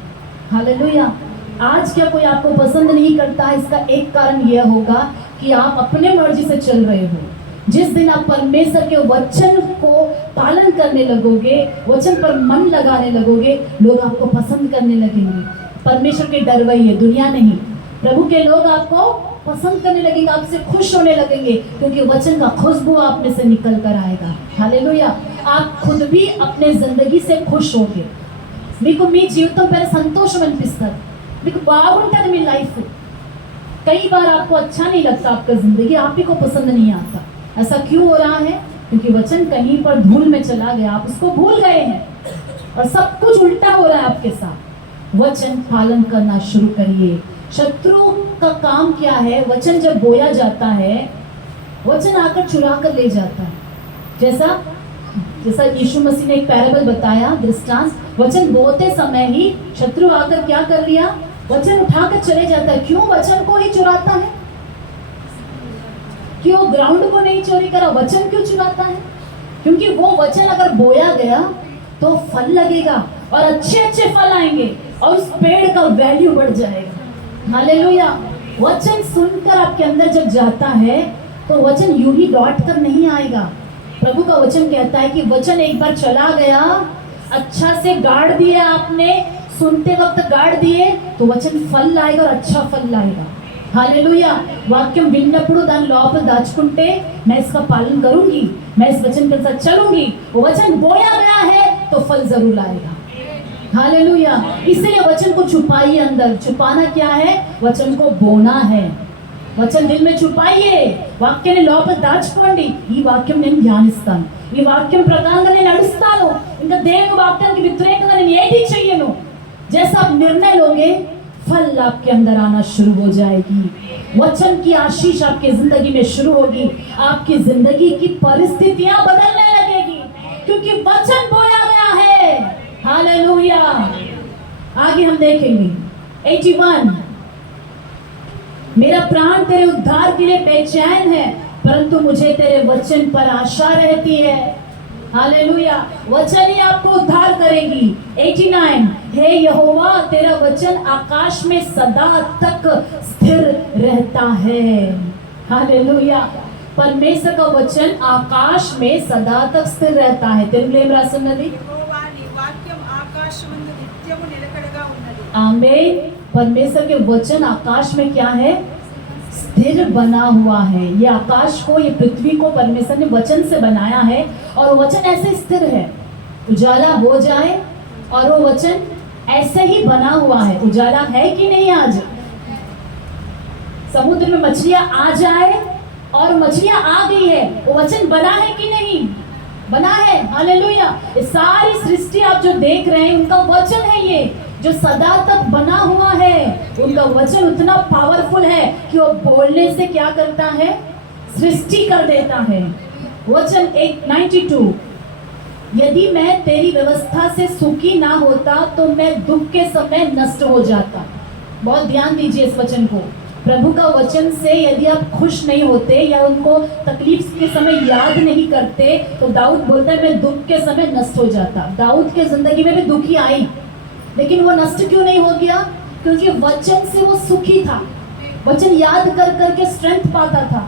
हालेलुया। आज क्या कोई आपको पसंद नहीं करता है? इसका एक कारण यह होगा कि आप अपने मर्जी से चल रहे हो। जिस दिन आप परमेश्वर के वचन को पालन करने लगोगे, वचन पर मन लगाने लगोगे, लोग आपको पसंद करने लगेंगे। परमेश्वर के डरवैये, दुनिया नहीं, प्रभु के लोग आपको पसंद करने लगेंगे, आपसे खुश होने लगेंगे क्योंकि वचन का खुशबू आप में से निकल कर आएगा। हालेलुया। आप खुद भी अपने जिंदगी से खुश होगे। మీకు మీ జీవితం పైన సంతోషం అనిపిస్తుంది, మీకు బాగుంటుంది మీ లైఫ్। कई बार आपको अच्छा नहीं लगता, आपका जिंदगी आप ही को पसंद नहीं आता। ऐसा क्यों हो रहा है? क्योंकि वचन कहीं पर धूल में चला गया, आप उसको भूल गए हैं और सब कुछ उल्टा हो रहा है आपके साथ। वचन पालन करना शुरू करिए। शत्रु का काम क्या है? वचन जब बोया जाता है, वचन आकर चुरा कर ले जाता है। जैसा यीशु मसीह ने एक पैराबल बताया, दृष्टांत, वचन बोते समय ही शत्रु आकर क्या कर लिया? वचन उठाकर चले जाता है। क्यों वचन को ही चुराता है? क्यों ग्राउंड को नहीं चोरी करा, वचन क्यों चुराता है? क्योंकि वो वचन अगर बोया गया तो फल लगेगा और अच्छे अच्छे फल आएंगे और उस पेड़ का वैल्यू बढ़ जाएगा। हालेलुया। वचन सुनकर आपके अंदर जब जाता है तो वचन यूं ही लौट कर नहीं आएगा। प्रभु का वचन कहता है कि वचन एक बार चला गया, अच्छा से गाड़ दिए आपने, सुनते वक्त गाड़ दिए तो वचन फल लाएगा और अच्छा फल लाएगा। हालेलुया। వాక్యం విన్నప్పుడు దాని లోపల దాచుకుంటే, मैं इसका पालन करूंगी, मैं इस वचन के साथ चलूंगी, वो वचन बोया गया है तो फल जरूर लाएगा। हालेलुया। इसलिए वचन को छुपाइए अंदर। छुपाना क्या है? वचन को बोना है। వచనం దిల్ में छुपाइए, వాక్యాన్ని లోపల దాచుకోండి। ఈ వాక్యం నేను ధ్యానిస్తాను, ఈ వాక్యం ప్రకారంగా నేను నడుస్తాను, ఇంకా దేవుని వాక్యానికి వ్యతిరేకంగా నేను ఏది చెయ్యను। जैसा आप निर्णय लोगे, फल आपके अंदर आना शुरू हो जाएगी। वचन की आशीष आपकी जिंदगी में शुरू होगी, आपकी जिंदगी की परिस्थितियां बदलने लगेगी क्योंकि वचन बोया गया है। हालेलुया। आगे हम देखेंगे 81, मेरा प्राण तेरे उद्धार के लिए बेचैन है परंतु मुझे तेरे वचन पर आशा रहती है। हालेलुया। वचन ही आपको उद्धार करेगी। 89, हे यहोवा तेरा वचन आकाश में सदा तक स्थिर रहता है। हालेलुया। परमेश्वर का वचन आकाश में सदा तक स्थिर रहता है। తెలుగులో ఏం రాస్తున్నది? యెహోవా నీ వాక్యం ఆకాశమందు నిత్యము నిలకడగా ఉన్నది। आमीन। परमेश्वर के वचन आकाश में क्या है? स्थिर बना हुआ है। ये आकाश को, ये पृथ्वी को परमेश्वर ने वचन से बनाया है और वचन ऐसे स्थिर है। उजाला हो जाए और वो वचन ऐसे ही बना हुआ है। उजाला है कि नहीं? आज समुद्र में मछलियां आ जाए और मछलियां आ गई है, वो वचन बना है कि नहीं? बना है। हालेलुया। ये सारी सृष्टि आप जो देख रहे हैं उनका वचन है, ये जो सदा तक बना हुआ है। उनका वचन उतना पावरफुल है कि वो बोलने से क्या करता है? सृष्टि कर देता है। वचन 92, यदि मैं तेरी व्यवस्था से सुखी ना होता तो मैं दुख के समय नष्ट हो जाता। बहुत ध्यान दीजिए इस वचन को। प्रभु का वचन से यदि आप खुश नहीं होते या उनको तकलीफ के समय याद नहीं करते तो दाऊद बोलता है मैं दुख के समय नष्ट हो जाता। दाऊद के जिंदगी में भी दुखी आई, लेकिन वो नष्ट क्यों नहीं हो गया? क्योंकि वचन से वो सुखी था। वचन याद कर करके स्ट्रेंथ पाता था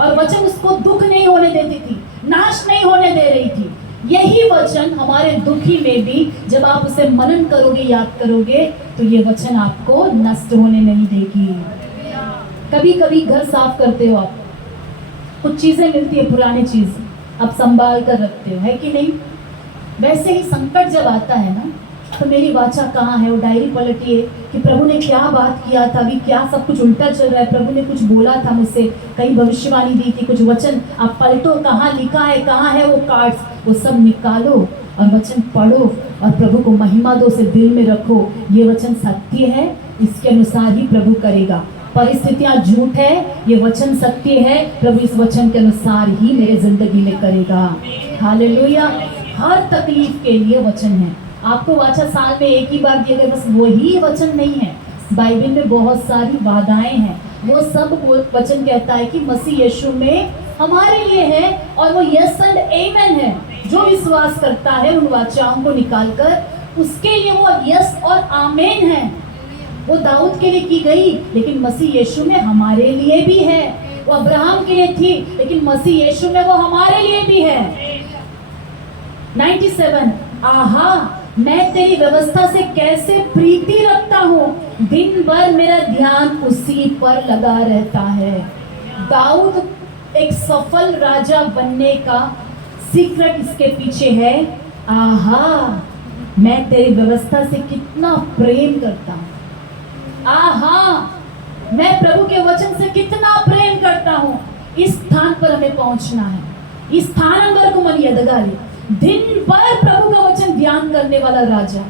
और वचन उसको दुख नहीं होने देती थी, नाश नहीं होने दे रही थी। यही वचन हमारे दुखी में भी जब आप उसे मनन करोगे, याद करोगे, तो ये वचन आपको नष्ट होने नहीं देगी। कभी कभी घर साफ करते हो आप, कुछ चीजें मिलती है, पुरानी चीज आप संभाल कर रखते हो, है कि नहीं? वैसे ही संकट जब आता है ना, तो मेरी वाचा कहाँ है? वो डायरी पलटिए कि प्रभु ने क्या बात किया था, अभी क्या सब कुछ उल्टा चल रहा है, प्रभु ने कुछ बोला था मुझसे, कई भविष्यवाणी दी थी, कुछ वचन आप पलटो, कहाँ लिखा है, कहाँ है वो कार्ड्स, वो सब निकालो और वचन पढ़ो और प्रभु को महिमा दो, से दिल में रखो। ये वचन सत्य है, इसके अनुसार ही प्रभु करेगा। परिस्थितियां झूठ है, ये वचन सत्य है, प्रभु इस वचन के अनुसार ही मेरे जिंदगी में करेगा। हालेलुया। हर तकलीफ के लिए वचन है। आपको वाचा साल में एक ही बार दिया गया, बस वही वचन नहीं है। बाइबल में बहुत सारी वादाएं हैं, वो सब वचन कहता है कि मसीह यीशु में हमारे लिए है और वो यस एंड आमेन है। जो विश्वास करता है उन वाचाओं को निकालकर उसके लिए वो यस और आमेन है। वो दाऊद के लिए की गई, लेकिन मसीह यीशु में हमारे लिए भी है। वो अब्राहम के लिए थी, लेकिन मसीह यीशु में वो हमारे लिए भी है। 97, आहा मैं तेरी व्यवस्था से कैसे प्रीति रखता हूँ, दिन भर मेरा ध्यान उसी पर लगा रहता है। दाऊद एक सफल राजा बनने का सीक्रेट इसके पीछे है, आहा मैं तेरी व्यवस्था से कितना प्रेम करता हूँ, आहा मैं प्रभु के वचन से कितना प्रेम करता हूँ। इस स्थान पर हमें पहुंचना है। इस स्थानांतर को मन यदगाली, दिन भर प्रभु का वचन ध्यान करने वाला राजा,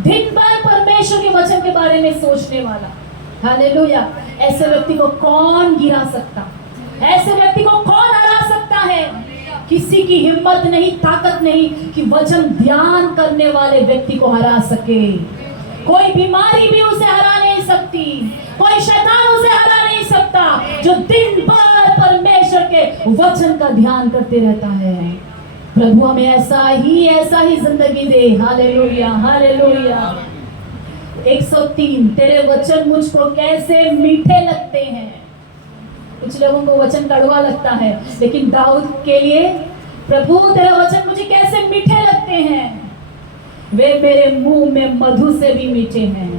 दिन भर परमेश्वर के वचन के बारे में सोचने वाला। हालेलुया। ऐसे व्यक्ति को कौन गिरा सकता? ऐसे व्यक्ति को कौन हरा सकता है? किसी की हिम्मत नहीं, ताकत नहीं कि वचन ध्यान करने वाले व्यक्ति को हरा सके। कोई बीमारी भी उसे हरा नहीं सकती, कोई शैतान उसे हरा नहीं सकता, जो दिन भर परमेश्वर के वचन का ध्यान करते रहता है। प्रभु हमें ऐसा ही जिंदगी दे। Hallelujah, hallelujah. 103, तेरे वचन मुझको कैसे मीठे लगते हैं। कुछ लोगों को वचन कड़वा लगता है, लेकिन दाऊद के लिए प्रभु तेरा वचन मुझे कैसे मीठे लगते हैं, वे मेरे मुंह में मधु से भी मीठे हैं।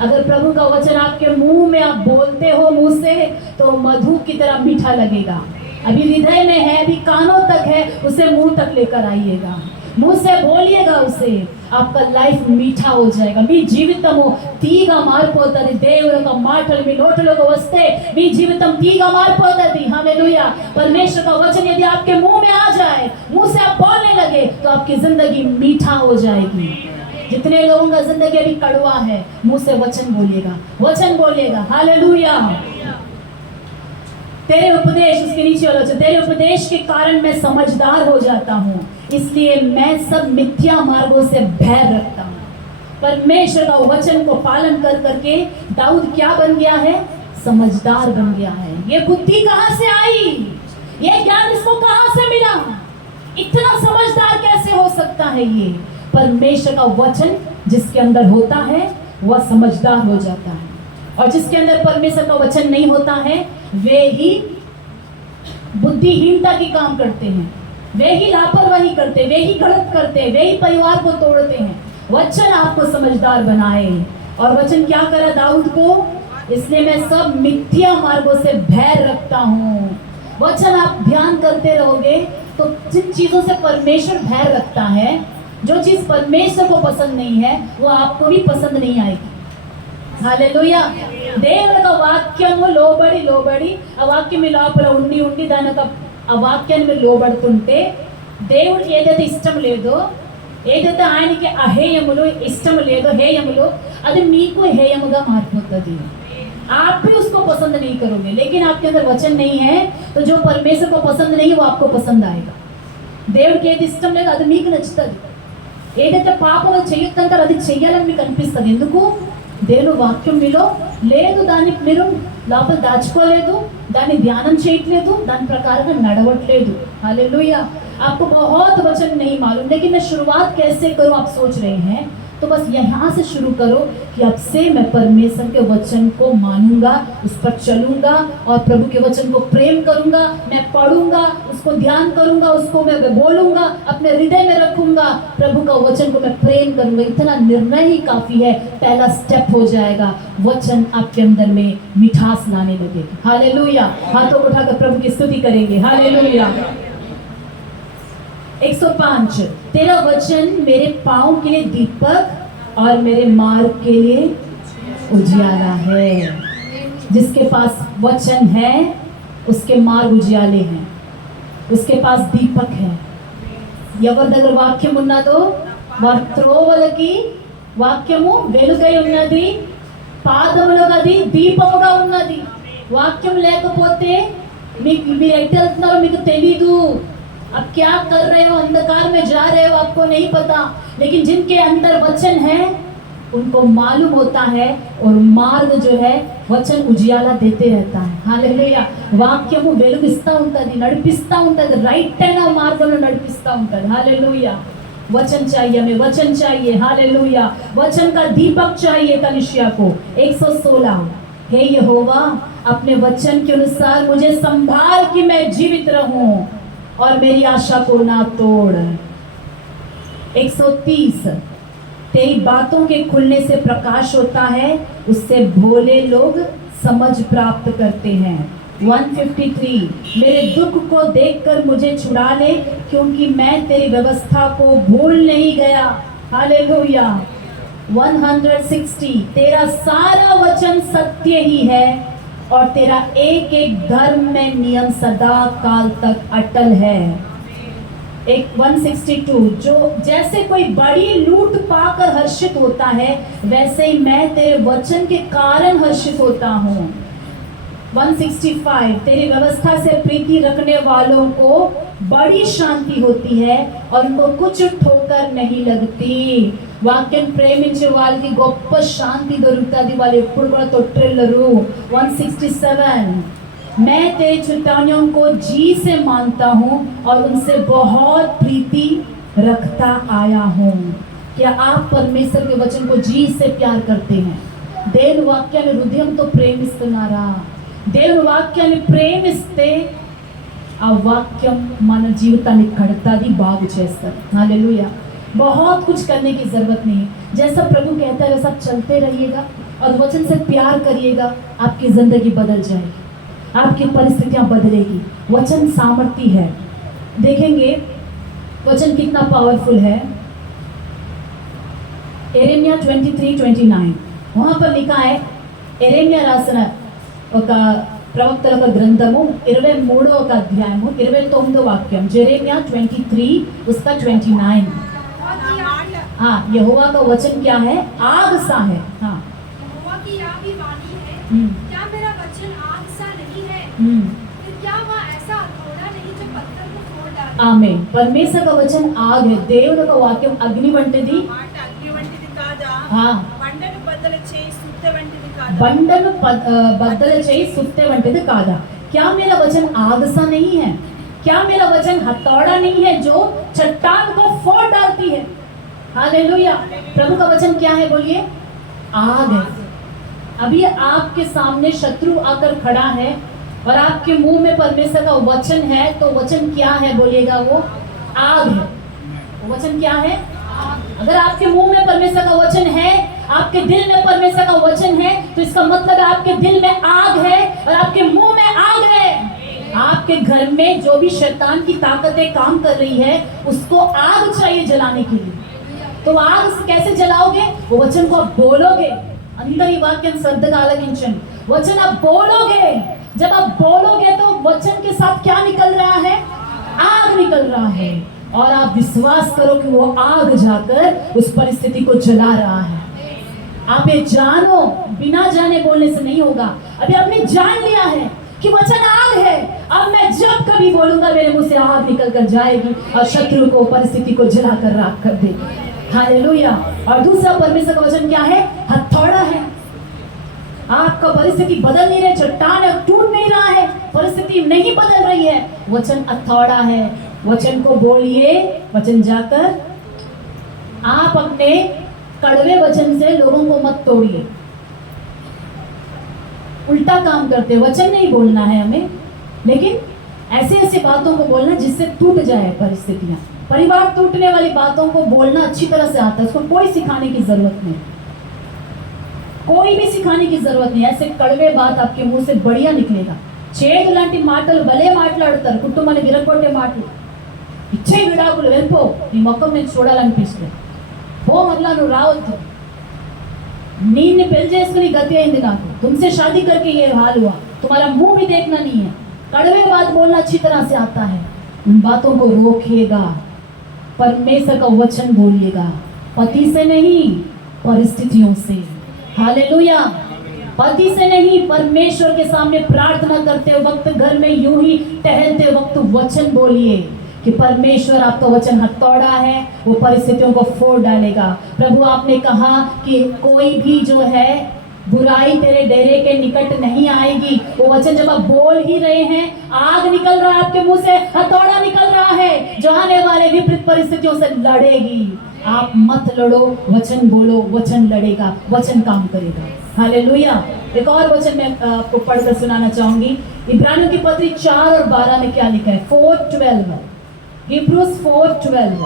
अगर प्रभु का वचन आपके मुंह में आप बोलते हो मुंह से, तो मधु की तरह मीठा लगेगा। अभी हृदय में है, अभी कानों तक है, उसे मुंह तक लेकर आइएगा, मुंह से बोलिएगा उसे, आपका लाइफ मीठा हो जाएगा। मी జీవితము తీగ మారిపోతది, దేవుని యొక్క మాటలు మీ నోటిలోకి వస్తే మీ జీవితం తీగ మారిపోతది। हालेलुया। परमेश्वर का वचन यदि आपके मुंह में आ जाए, मुंह से आप बोलने लगे, तो आपकी जिंदगी मीठा हो जाएगी। जितने लोगों का जिंदगी अभी कड़वा है, मुंह से वचन बोलिएगा, वचन बोलिएगा। हालेलुया। तेरे उपदेश, उसके नीचे वाला, तेरे उपदेश के कारण मैं समझदार हो जाता हूँ, इसलिए मैं सब मिथ्या मार्गों से भय रखता हूँ। परमेश्वर का वचन को पालन कर करके दाऊद क्या बन गया है? समझदार बन गया है। ये बुद्धि कहाँ से आई? ये ज्ञान इसको कहाँ से मिला? इतना समझदार कैसे हो सकता है ये? परमेश्वर का वचन जिसके अंदर होता है वह समझदार हो जाता है, और जिसके अंदर परमेश्वर का वचन नहीं होता है वे ही बुद्धिहीनता की काम करते हैं, वे ही लापरवाही करते, वे ही गलत करते, वे ही परिवार को तोड़ते हैं। वचन आपको समझदार बनाए। और वचन क्या करा दाऊद को? इसलिए मैं सब मिथ्या मार्गों से भय रखता हूँ। वचन आप ध्यान करते रहोगे तो जिन चीजों से परमेश्वर भय रखता है, जो चीज परमेश्वर को पसंद नहीं है वो आपको भी पसंद नहीं आएगी। హల్లెలూయా। దేవుని యొక్క వాక్యము లోబడి ఆ వాక్యం మీ లోపల ఉండి దాని యొక్క ఆ వాక్యాన్ని మీరు లోబడుతుంటే దేవుడికి ఏదైతే ఇష్టం లేదో, ఏదైతే ఆయనకి అహేయములు ఇష్టం లేదో, హేయములు, అది మీకు హేయముగా మారిపోతుంది। आप भी उसको पसंद नहीं करोगे, लेकिन आपके अंदर वचन नहीं है तो जो परमेश्वर को पसंद नहीं है वो आपको पसंद आएगा। దేవుడికి ఏది ఇష్టం లేదో అది మీకు నచ్చుతుంది, ఏదైతే పాపం చేయొద్దంటారో అది చెయ్యాలని మీకు అనిపిస్తుంది। ఎందుకు? దేవుని వాక్యం మీలో లేదు, దాన్ని మీరు లోపల దాచుకోలేదు, దాన్ని ధ్యానం చేయట్లేదు, దాని ప్రకారంగా నడవట్లేదు। हालेलुया। आपको बहुत वचन नहीं मालूम, लेकिन मैं शुरुआत कैसे करूं आप सोच रहे हैं, तो बस यहाँ से शुरू करो कि अब से मैं परमेश्वर के वचन को मानूंगा, उस पर चलूंगा और प्रभु के वचन को प्रेम करूंगा। मैं पढ़ूंगा, उसको ध्यान करूंगा, उसको मैं बोलूंगा, अपने हृदय में रखूंगा, प्रभु का वचन को मैं प्रेम करूंगा। इतना निर्णय ही काफी है, पहला स्टेप हो जाएगा। वचन आपके अंदर में मिठास लाने लगेगी। हालेलुया। हाथों को उठाकर प्रभु की स्तुति करेंगे। हालेलुया। 105 तेरा वचन मेरे पाँव के लिए दीपक और मेरे मार्ग के लिए उजियाला है। जिसके पास वचन है उसके मार्ग उजियाले हैं, उसके पास दीपक है। ఎవరి దగ్గర వాక్యం ఉన్నదో వారి త్రోవలకి వాక్యము వెలుగై ఉన్నది, పాదములకు అది దీపముగా ఉన్నది। వాక్యం లేకపోతే మీరు ఎటు వెళ్తున్నారో మీకు తెలీదు। अब क्या कर रहे हो, अंधकार में जा रहे हो, आपको नहीं पता, लेकिन जिनके अंदर वचन है उनको मालूम होता है, और मार्ग जो है वचन उजियाला देते रहता है। हालेलुया। వాక్యము వెలుగిస్తా ఉంటది, నడిపిస్తా ఉంటది, రైట్ అయిన మార్గంలో నడిపిస్తా ఉంటది। हालेलुया। वचन चाहिए हमें, वचन चाहिए। हालेलुया। वचन का दीपक चाहिए कलीसिया को। 116 हे यहोवा अपने वचन के अनुसार मुझे संभाल कि मैं जीवित रहूं और मेरी आशा को ना तोड़। 130 तेरी बातों के खुलने से प्रकाश होता है, उससे भोले लोग समझ प्राप्त करते हैं। 153 मेरे दुख को देखकर मुझे छुड़ा ले, क्योंकि मैं तेरी व्यवस्था को भूल नहीं गया। हालेलुया। 160 तेरा सारा वचन सत्य ही है और तेरा एक एक धर्म में नियम सदा काल तक अटल है। एक 162 जो जैसे कोई बड़ी लूट पाकर हर्षित होता है, वैसे ही मैं तेरे वचन के कारण हर्षित होता हूँ। 165 तेरी व्यवस्था से प्रीति रखने वालों को बड़ी शांति होती है और उनको कुछ ठोकर नहीं लगती। వాక్యం ప్రేమించే వాళ్ళకి గొప్ప శాంతి దొరుకుతుంది, వాళ్ళు ఎప్పుడు కూడా తొట్టిల్లరు। 167 मैं तेरे चेतावनियों को जी से मानता हूँ और उनसे बहुत प्रीति रखता आया हूँ। क्या आप परमेश्वर के वचन को जी से प्यार करते हैं? దేవుని వాక్యాన్ని హృదయంతో ప్రేమిస్తున్నారా? దేవుని వాక్యాన్ని ప్రేమిస్తే ఆ వాక్యం మన జీవితాన్ని కడతాది, బాగు చేస్తుంది। हालेलुया। बहुत कुछ करने की जरूरत नहीं है, जैसा प्रभु कहता है वैसा चलते रहिएगा और वचन से प्यार करिएगा, आपकी जिंदगी बदल जाएगी, आपकी परिस्थितियां बदलेगी। वचन सामर्थ्य है। देखेंगे वचन कितना पावरफुल है। यिर्मया 23:29 वहां पर लिखा है, यिर्मया రాసిన ఒక ప్రవక్తల గ్రంథము 23వ అధ్యాయము 29వ వాక్యం, यिर्मया 23 उसका 29। हाँ, यहोवा का वचन क्या है? आग सा है। हाँ, यहोवा की यह भी वाणी है, क्या मेरा वचन आग सा नहीं है? फिर क्या वह ऐसा हथौड़ा नहीं जो पत्थर को फोड़ डाले? आमेन। परमेश्वर का वचन आग है, దేవుని యొక్క వాక్యం అగ్ని వంటిది। మాట అగ్ని వంటిది కాదా? हाँ, బండను బద్దలు చేయి సుత్తె వంటిది కాదా? బండను బద్దలు చేయి సుత్తె వంటిది కాదా? क्या मेरा वचन आग सा नहीं है? क्या मेरा वचन हथौड़ा नहीं है जो चट्टान को फोड़ डालती है? हालेलुया। प्रभु का वचन क्या है बोलिए? आग है। अभी आपके सामने शत्रु आकर खड़ा है और आपके मुंह में परमेश्वर का वचन है, तो वचन क्या है बोलिएगा? वो आग है। वो वचन क्या है? अगर आपके मुंह में परमेश्वर का वचन है, आपके दिल में परमेश्वर का वचन है, तो इसका मतलब आपके दिल में आग है और आपके मुंह में आग है। आपके घर में जो भी शैतान की ताकतें काम कर रही है, उसको आग चाहिए जलाने के लिए। तो आग से कैसे जलाओगे? वो वचन को आप बोलोगे। अंदर ही वाक्य वचन आप बोलोगे। जब आप बोलोगे तो वचन के साथ क्या निकल रहा है? आग निकल रहा है। और आप विश्वास करो कि वो आग जाकर उस परिस्थिति को जला रहा है। आप ये जानो, बिना जाने बोलने से नहीं होगा। अभी आपने जान लिया है कि वचन आग है। अब मैं जब कभी बोलूंगा मेरे मुंह से आग निकल कर जाएगी और शत्रु को, परिस्थिति को जला कर राख कर देगी। हालेलुया। और दूसरा परमेश्वर का वचन क्या है? हथौड़ा है। आपका परिस्थिति बदल नहीं रही, चट्टान टूट नहीं रहा है, परिस्थिति नहीं बदल रही है, वचन हथौड़ा है। वचन को बोलिए, वचन जाकर आप अपने कड़वे वचन से लोगों को मत तोड़िए। उल्टा काम करते, वचन नहीं बोलना है हमें, लेकिन ऐसे ऐसे बातों को बोलना जिससे टूट जाए परिस्थितियां। परिवार टूटने वाली बातों को बोलना अच्छी तरह से आता है, उसको कोई सिखाने की जरूरत नहीं, कोई भी सिखाने की जरूरत नहीं। ऐसे कड़वे बात आपके मुंह से बढ़िया निकलेगा। చేదు లాంటి మాటలు భలే మాట్లాడతారు, కుటుంబాన్ని విరగొట్టే మాటలు, ఇచ్చే విడాకులు, వెళ్ళిపో, నీ ముఖం నేను చూడాలనిపిస్తుంది, పో, మరలా నువ్వు రావద్దు, नींद పెళ్లి చేసుకుని गति అయింది నాకు, तुमसे शादी करके ये हाल हुआ, तुम्हारा मुंह भी देखना नहीं है। कड़वे बात बोलना अच्छी तरह से आता है। उन बातों को रोकिएगा, परमेश्वर का वचन बोलिएगा, पति से नहीं परिस्थितियों से। हालेलुया। पति से नहीं, परमेश्वर के सामने प्रार्थना करते वक्त, घर में यूं ही टहलते वक्त वचन बोलिए कि परमेश्वर आपका वचन हथौड़ा है, वो परिस्थितियों को फोड़ डालेगा। प्रभु आपने कहा कि कोई भी जो है बुराई तेरे डेरे के निकट नहीं आएगी। वो वचन जब आप बोल ही रहे हैं, आग निकल रहा है आपके मुंह से, हथौड़ा निकल रहा है जो आने वाले विपरीत परिस्थितियों से लड़ेगी। आप मत लड़ो, वचन बोलो, वचन लड़ेगा, वचन काम करेगा। हालेलुया। एक और वचन मैं आपको पढ़कर सुनाना चाहूंगी। इब्रानियों की पत्री 4 और 12 में क्या लिखा है? 4:12, हिब्रूज 4:12,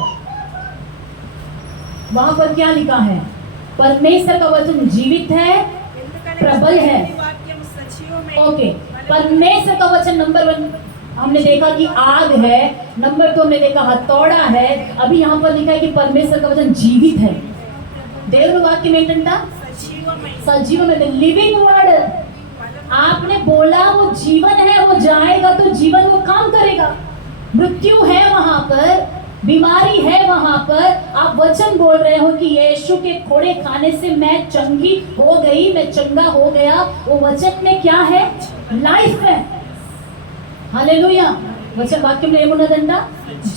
वहां पर क्या लिखा है? परमेश्वर का वचन जीवित है, प्रबल है। ओके, परमेश्वर का वचन नंबर 1 हमने देखा कि आग है, नंबर 2 हमने देखा हथौड़ा है, अभी यहाँ पर लिखा है कि परमेश्वर का वचन जीवित है। దేవుని వాక్యం ఏంటంట? सजीवమైన, लिविंग वर्ड। आपने बोला वो जीवन है, वो जाएगा तो जीवन वो काम करेगा। मृत्यु है वहां पर, बीमारी है वहां पर, आप वचन बोल रहे हो कि यीशु के खोड़े खाने से मैं चंगी हो गई, मैं चंगा हो गया। वो वचन में क्या है? लाइफ है। हालेलुया। वचन वाक्य में ఏమున్నదంట?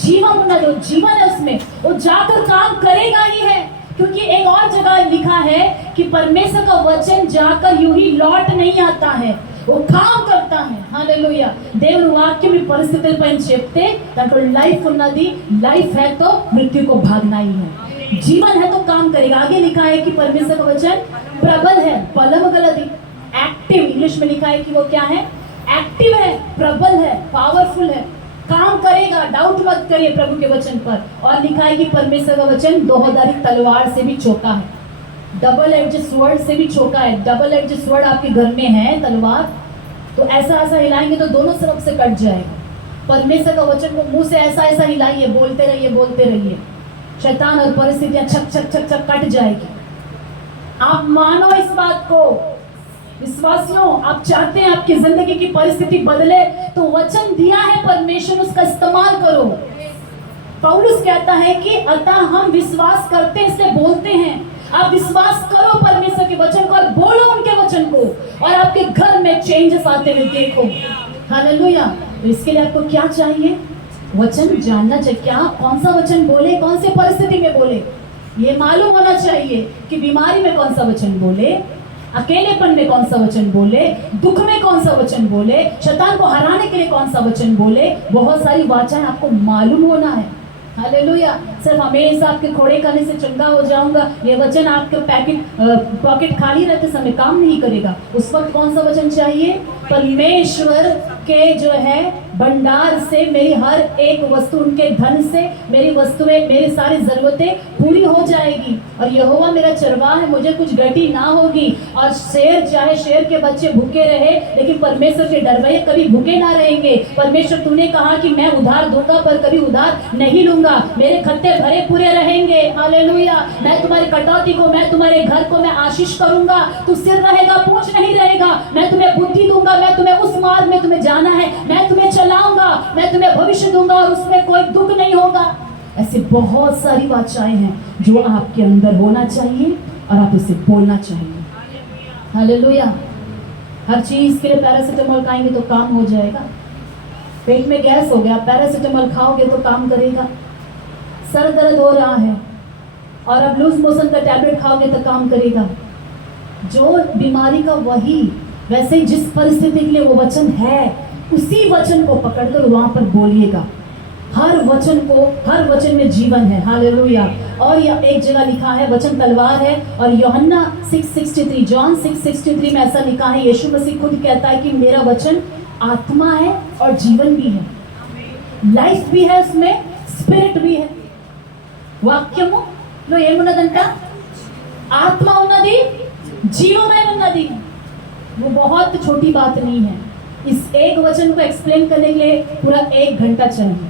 जीवन ఉన్నది, जीवन है उसमें, वो जाकर काम करेगा ही है। क्योंकि एक और जगह लिखा है कि परमेश्वर का वचन जाकर यूं ही लौट नहीं आता है, वो काम करता है। हालेलुया। దేవుని వాక్యం ఈ పరిస్థితులపై చెప్తే దాంట్లో లైఫ్ ఉన్నది, లైఫ్ है तो मृत्यु को भागना ही है, जीवन है तो काम करेगा। आगे लिखा है कि परमेश्वर का वचन प्रबल है, बलम गलदी, एक्टिव, इंग्लिश में लिखा है कि वो क्या है? एक्टिव है, प्रबल है, पावरफुल है, काम करेगा। डाउट मत करिए प्रभु के वचन पर। और लिखा है कि परमेश्वर का वचन दोधारी तलवार से भी चौका है, डबल एज स्वॉर्ड से भी चौका है। डबल एज स्वॉर्ड आपके घर में है तलवार, तो ऐसा ऐसा हिलाएंगे तो दोनों तरफ से कट जाएगा। परमेश्वर का वचन को मुंह से ऐसा ऐसा हिलाइए, बोलते रहिए, बोलते रहिए, शैतान और परिस्थितियां छक छक छक छक कट जाएगी। आप मानो इस बात को। विश्वासियों, आप चाहते हैं आपकी जिंदगी की परिस्थिति बदले, तो वचन दिया है परमेश्वर, उसका इस्तेमाल करो। पौलुस कहता है कि अतः हम विश्वास करते हैं इसलिए बोलते हैं। आप विश्वास करो परमेश्वर के वचन को और बोलो उनके वचन को, और आपके घर में चेंजेस आते हुए देखो। हालेलुया। तो इसके लिए आपको क्या चाहिए? वचन जानना चाहिए। क्या, कौन सा वचन बोले, कौन से परिस्थिति में बोले, ये मालूम होना चाहिए कि बीमारी में कौन सा वचन बोले, अकेलेपन में कौन सा वचन बोले, दुख में कौन सा वचन बोले, शैतान को हराने के लिए कौन सा वचन बोले। बहुत सारी वाचाएं आपको मालूम होना है। हालेलुया। सिर्फ हमेशा आपके खोड़े खाने से चंगा हो जाऊंगा, ये वचन आपके पॉकेट खाली रहते समय काम नहीं करेगा। उस वक्त कौन सा वचन चाहिए? परमेश्वर के जो है भंडार से मेरी हर एक वस्तु, उनके धन से मेरी वस्तुएं, मेरी सारी जरूरतें पूरी हो जाएगी। और यहोवा मेरा चरवाहा है, मुझे कुछ घटी ना होगी। और शेर, चाहे शेर के बच्चे भूखे रहे, लेकिन परमेश्वर के डरवैये कभी भूखे ना रहेंगे। परमेश्वर, तूने कहा कि मैं उधार दूंगा पर कभी उधार नहीं लूंगा, मेरे खत्ते भरे पूरे रहेंगे। हालेलुया। मैं तुम्हारी कटौती को, मैं तुम्हारे घर को मैं आशीष करूंगा। तू सिर रहेगा, पूंछ नहीं रहेगा। मैं तुम्हें बुद्धि दूंगा, मैं तुम्हें उस मार्ग में तुम्हें जाना है, मैं तुम्हें चलाऊंगा, मैं तुम्हें भविष्य दूंगा और उसमें कोई दुख नहीं होगा। ऐसे बहुत सारी वाचाएं हैं जो आपके अंदर होना चाहिए और आप उसे बोलना चाहिए। हालेलुया। हर चीज के लिए पैरासिटामोल खाएंगे तो काम हो जाएगा। पेट में गैस हो गया, पैरासिटामोल खाओगे तो काम करेगा। सर दर्द हो रहा है और अब लूज मोशन का टैबलेट खाओगे तो काम करेगा। जो बीमारी का वही, वैसे ही जिस परिस्थिति के लिए वो वचन है, उसी वचन को पकड़कर वहां पर बोलिएगा। हर वचन को, हर वचन में जीवन है। हालेलुया। और यह एक जगह लिखा है, वचन तलवार है। और यूहन्ना 6:63, जॉन 6:63 में ऐसा लिखा है, यीशु मसीह खुद कहता है कि मेरा वचन आत्मा है और जीवन भी है, लाइफ भी है, उसमें स्पिरिट भी है। వాక్యము లో ఏమున్నదంట? आत्मा ఉన్నది, जीवमय ఉన్నది। वो बहुत छोटी बात नहीं है। इस एक वचन को एक्सप्लेन करने के लिए पूरा 1 घंटा चाहिए।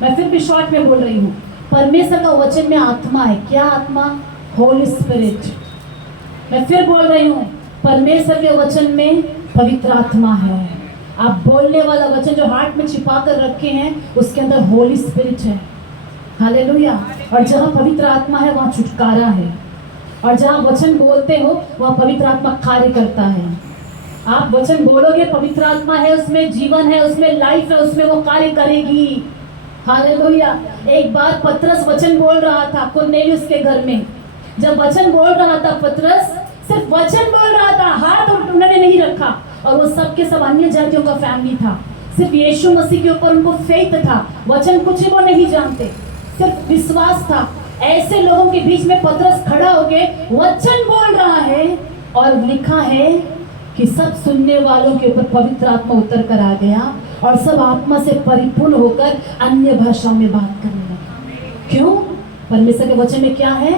मैं फिर भी शॉर्ट में बोल रही हूँ। परमेश्वर का वचन में आत्मा है। क्या आत्मा? होली स्पिरिट। मैं फिर बोल रही हूँ, परमेश्वर के वचन में पवित्र आत्मा है। आप बोलने वाला वचन जो हार्ट में छिपा कर रखे हैं, उसके अंदर होली स्पिरिट है। हालेलुया। और जहाँ पवित्र आत्मा है वहाँ छुटकारा है। और जहाँ वचन बोलते हो वहाँ पवित्र आत्मा कार्य करता है। आप वचन बोलोगे, पवित्र आत्मा है, उसमें जीवन है, उसमें लाइफ है, उसमें वो कार्य करेगी। हालेलुया। एक बार पतरस वचन बोल रहा था कुरनेलियुस के घर में। जब वचन बोल रहा था पतरस, सिर्फ वचन बोल रहा था, हाथ उन्होंने नहीं रखा। और वो सब के सब अन्य जातियों का फैमिली था। सिर्फ यीशु मसीह के ऊपर उनको फेथ था। वचन कुछ वो नहीं जानते, सिर्फ विश्वास था। ऐसे लोगों के बीच में पतरस खड़ा होके वचन बोल रहा है और लिखा है कि सब सुनने वालों के ऊपर पवित्र आत्मा उतर कर आ गया और सब आत्मा से परिपूर्ण होकर अन्य भाषाओं में बात करने लगे। क्यों? परमेश्वर के वचन में क्या है?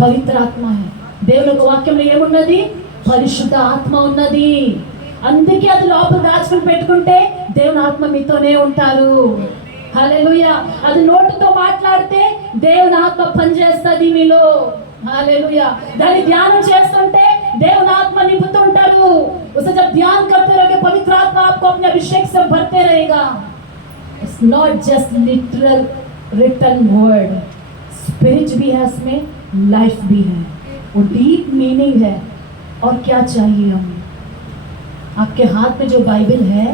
पवित्र आत्मा है। దేవుని వాక్యంలో ఏమున్నది? పరిశుద్ధ ఆత్మ ఉన్నది। అందుకే అది లోపల దాచుకుని పెట్టుకుంటే దేవుని ఆత్మ మీతోనే ఉంటారు। హల్లెలూయా। అది నోటితో మాట్లాడితే దేవుని ఆత్మ పనిచేస్తుంది మీలో। हालेलुया। दानी ध्यान చేస్తుంటే దేవుని ఆత్మ నింపుతుంటారు। उसे जब ध्यान करते रहोगे पवित्र आत्मा आपको अपने अभिषेक से भरते रहेगा। It's not just literal written word, spirit भी है उसमें, लाइफ भी है, वो डीप मीनिंग है। और क्या चाहिए हमें? आपके हाथ में जो बाइबल है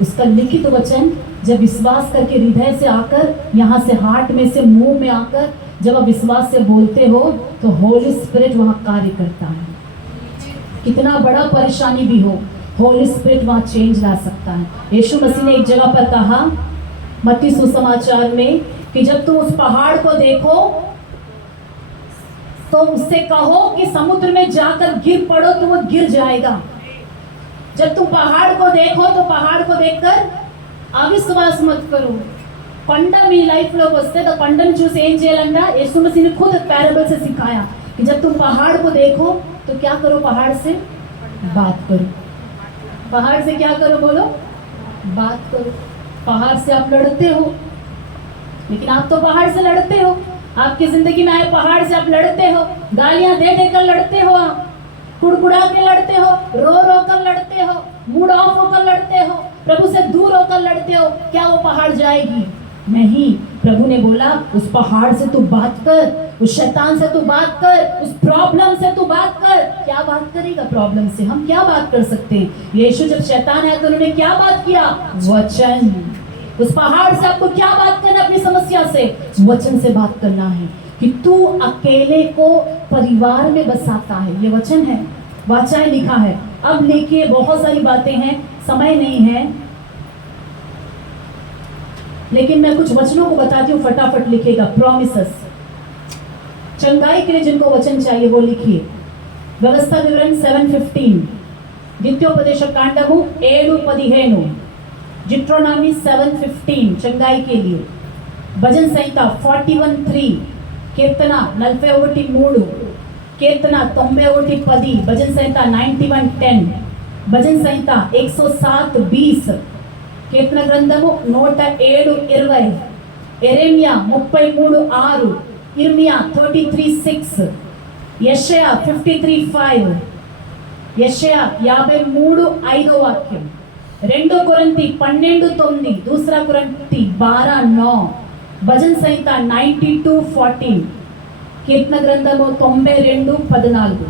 उसका लिखित वचन जब विश्वास करके हृदय से आकर, यहाँ से हार्ट में से मुंह में आकर जब आप विश्वास से बोलते हो तो होली स्पिरिट वहाँ कार्य करता है। कितना बड़ा परेशानी भी हो, होली स्पिरिट वहाँ चेंज ला सकता है। यीशु मसीह ने एक जगह पर कहा मत्ती सुसमाचार में कि जब तुम उस पहाड़ को देखो तो उससे कहो कि समुद्र में जाकर गिर पड़ो तो वो गिर जाएगा। जब तुम पहाड़ को देखो तो पहाड़ को देखकर अविश्वास मत करो। కొండ మీ లైఫ్ లోకి వస్తే तो కొండను చూసి ఏం చేయాలంట? यीशु मसीह ने खुद पैराबल से सिखाया कि जब तुम पहाड़ को देखो तो क्या करो? पहाड़ से बात करो। पहाड़ से क्या करो? बोलो, बात करो। पहाड़ से आप लड़ते हो, लेकिन आप तो पहाड़ से लड़ते हो। आपकी जिंदगी में आए पहाड़ से आप लड़ते हो, गालियां दे देकर लड़ते हो, आप कुड़कुड़ा के लड़ते हो, रो रो कर लड़ते हो, मूड ऑफ होकर लड़ते हो, प्रभु से दूर होकर लड़ते हो। क्या वो पहाड़ जाएगी? नहीं। प्रभु ने बोला उस पहाड़ से तू बात कर, उस शैतान से तू बात कर, उस प्रॉब्लम से तू बात कर। क्या बात करेगा प्रॉब्लम से? हम क्या बात कर सकते हैं? यीशु जब शैतान आया तो उन्होंने क्या बात किया? वचन। उस पहाड़ से आपको क्या बात करना? अपनी समस्या से वचन से बात करना है कि तू अकेले को परिवार में बसाता है। ये वचन है, वाचाएं लिखा है। अब लेके बहुत सारी बातें हैं, समय नहीं है। लेकिन मैं कुछ वचनों को बताती हूँ, फटाफट लिखेगा। प्रॉमिसेस, चंगाई के लिए जिनको वचन चाहिए वो लिखिए। व्यवस्था विवरण 7:15, द्वितीयोपदेश कांडमु 7:15, जिट्रोनॉमी 7:15 चंगाई के लिए। भजन संहिता 41:3, कीर्तना 41:3, कीर्तना 91:10, भजन संहिता 91:10, భజన సంహిత 107:20, కీర్తన గ్రంథము 107:20, ఎరెమియా 33:6, ఇర్మియా 33:6, యెషయా 53:5, యెషయా 53:5 వాక్యం, 2 కొరింథీ 12:9, दूसरा కొరింథీ 12:9, భజన సంహిత 92:14, कीर्तन ग्रंथम 92:14।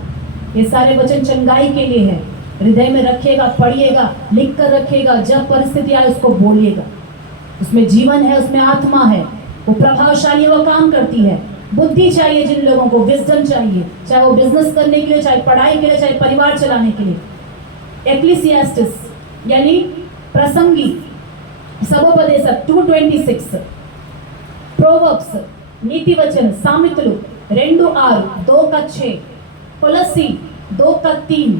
ये सारे वचन चंगाई के लिए है। हृदय में रखिएगा, पढ़िएगा, लिख कर रखिएगा, जब परिस्थिति आए उसको बोलिएगा। उसमें जीवन है, उसमें आत्मा है, वो प्रभावशाली, वो काम करती है। बुद्धि चाहिए जिन लोगों को, विजडम चाहिए, चाहे वो बिजनेस करने के लिए, चाहे पढ़ाई के लिए, चाहे परिवार चलाने के लिए। एक्लीसियास्टिस यानी प्रसंगी, सबोपदेश 2:26, प्रोवर्ब्स नीति वचन, सामित्रुలు 2:6, 2:6, కొలస్సీ 2:3,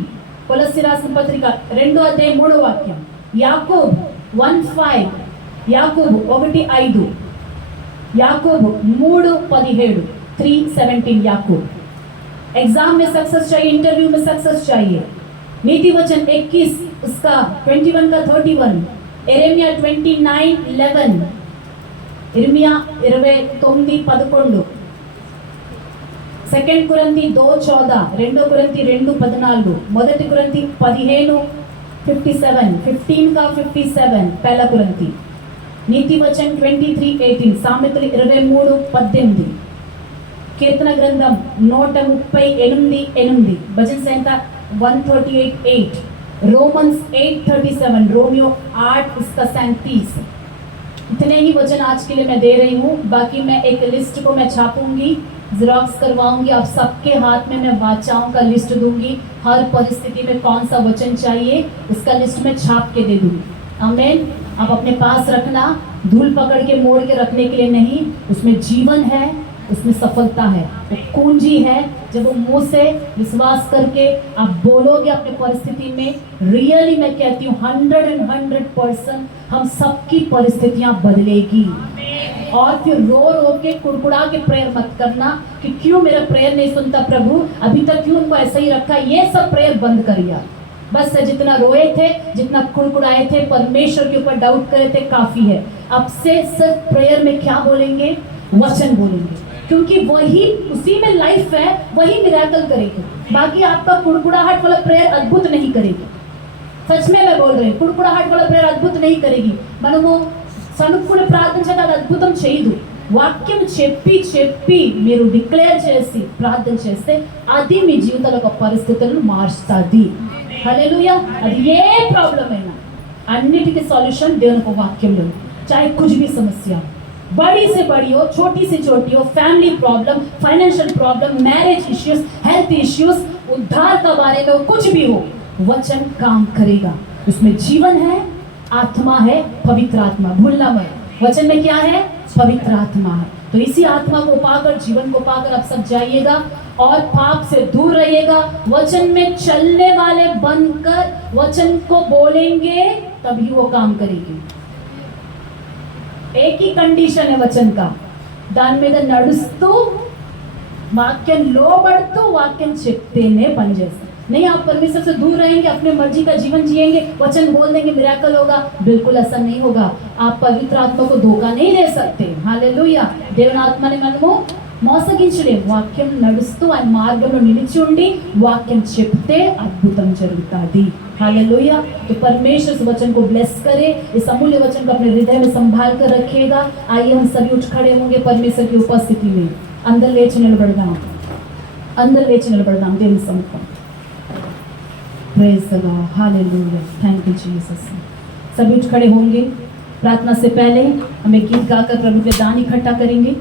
కొలస్సీ రాసిన పత్రిక 2:3 వాక్యం, యాకోబు 1:5, యాకోబు 1:5, యాకోబు 3:17, 3:17 याकूब। एग्जाम में सक्सेस चाहिए, इंटरव्यू में सक्सेस चाहिए। नीति वचन 21 उसका 21 का 31, एरेमिया 29:11, इर्मिया 29:11, सेकंड कुरंती 2:14, 2 कुरंती 2:14, మొదటి కురంతి 15:57, 15 का 57 पहला कुरंती। नीति वचन 23:18, సామెతలు 23:18, కీర్తన గ్రంథం 138:8, భజన సంహిత 138:8, रोमन्स 8:37, रोमियो 8 उसका 37। इतने ही वचन आज के लिए मैं दे रही हूँ। बाकी मैं एक लिस्ट को मैं छापूंगी, ज़ेरॉक्स करवाऊंगी, आप सबके हाथ में मैं वाचाओं का लिस्ट दूंगी। हर परिस्थिति में कौन सा वचन चाहिए उसका लिस्ट में छाप के दे दूंगी। आमीन। आप अपने पास रखना, धूल पकड़ के मोड़ के रखने के लिए नहीं। उसमें जीवन है, उसमें सफलता है, वो कुंजी है। जब वो मुंह से विश्वास करके आप बोलोगे अपने परिस्थिति में, रियली मैं कहती हूँ 100% हम सबकी परिस्थितियां बदलेगी। और फिर रो रो के कुड़कुड़ा के प्रेयर मत करना कि क्यों मेरा प्रेयर नहीं सुनता प्रभु, अभी तक क्यों उनको ऐसा ही रखा। ये सब प्रेयर बंद करिए। बस जितना रोए थे, जितना कुड़कुड़ाए थे, परमेश्वर के ऊपर डाउट करे थे, काफी है। अब से सिर्फ प्रेयर में क्या बोलेंगे? वचन बोलेंगे, क्योंकि वही उसी में लाइफ है, वही मिराकल करेगी। बाकी आपका कुड़कुड़ाहट वाला प्रेयर अद्भुत नहीं करेगी। सच में मैं बोल रही हूँ, कुड़कुड़ाहट वाला प्रेयर अद्भुत नहीं करेगी। మనము సనుక్కుని ప్రార్థించక అది అద్భుతం చేయదు। వాక్యం చెప్పి చెప్పి మీరు డిక్లేర్ చేసి ప్రార్థన చేస్తే అది మీ జీవితంలో ఒక పరిస్థితులను మార్చుతుంది। హల్లెలూయా। అది ఏ ప్రాబ్లం అయినా అన్నిటికీ సొల్యూషన్ దేవుని యొక్క వాక్యంలో। चाहे कुछ भी समस्या, बड़ी से बड़ी हो, छोटी से छोटी हो, family problem, financial problem, marriage issues, health issues, उद्धार का बारे में कुछ भी हो, वचन काम करेगा। उसमें जीवन है, आत्मा है, पवित्र आत्मा। भूलना मत, वचन में क्या है? पवित्र आत्मा है। तो इसी आत्मा को पाकर, जीवन को पाकर आप सब जाइएगा और पाप से दूर रहिएगा। वचन में चलने वाले बनकर वचन को बोलेंगे, तभी वो काम करेगी। एक ही कंडीशन है वचन का, దాని మీద నడుస్తూ వాక్యం లోబడుతూ వాక్యం చెప్తేనే పనిచేస్తుంది। नहीं आप परमेश्वर से दूर रहेंगे, अपने मर्जी का जीवन जिएंगे, वचन बोल देंगे मिराकल होगा, बिल्कुल ऐसा नहीं होगा। आप पवित्र आत्मा को धोखा नहीं दे सकते। हालेलुया। దేవుని ఆత్మని మనము మోసగించలేం। వాక్యం నడుస్తూ ఆయన మార్గంలో నిలిచి ఉండి వాక్యం చెప్తే అద్భుతం జరుగుతుంది। हालेलुया। तो परमेश्वर इस वचन को ब्लेस करे, इस अमूल्य वचन को अपने हृदय में संभाल कर रखिएगा। आइए हम सभी उठ खड़े होंगे परमेश्वर की उपस्थिति में। अंदर लेచి నిలబడదాం, अंदर लेచి నిలబడదాం దేవుని సముఖం। Praise the Lord, hallelujah, thank you Jesus. सभी उठ खड़े होंगे। प्रार्थना से पहले हम एक गीत गाकर प्रभु के दान इकट्ठा करेंगे।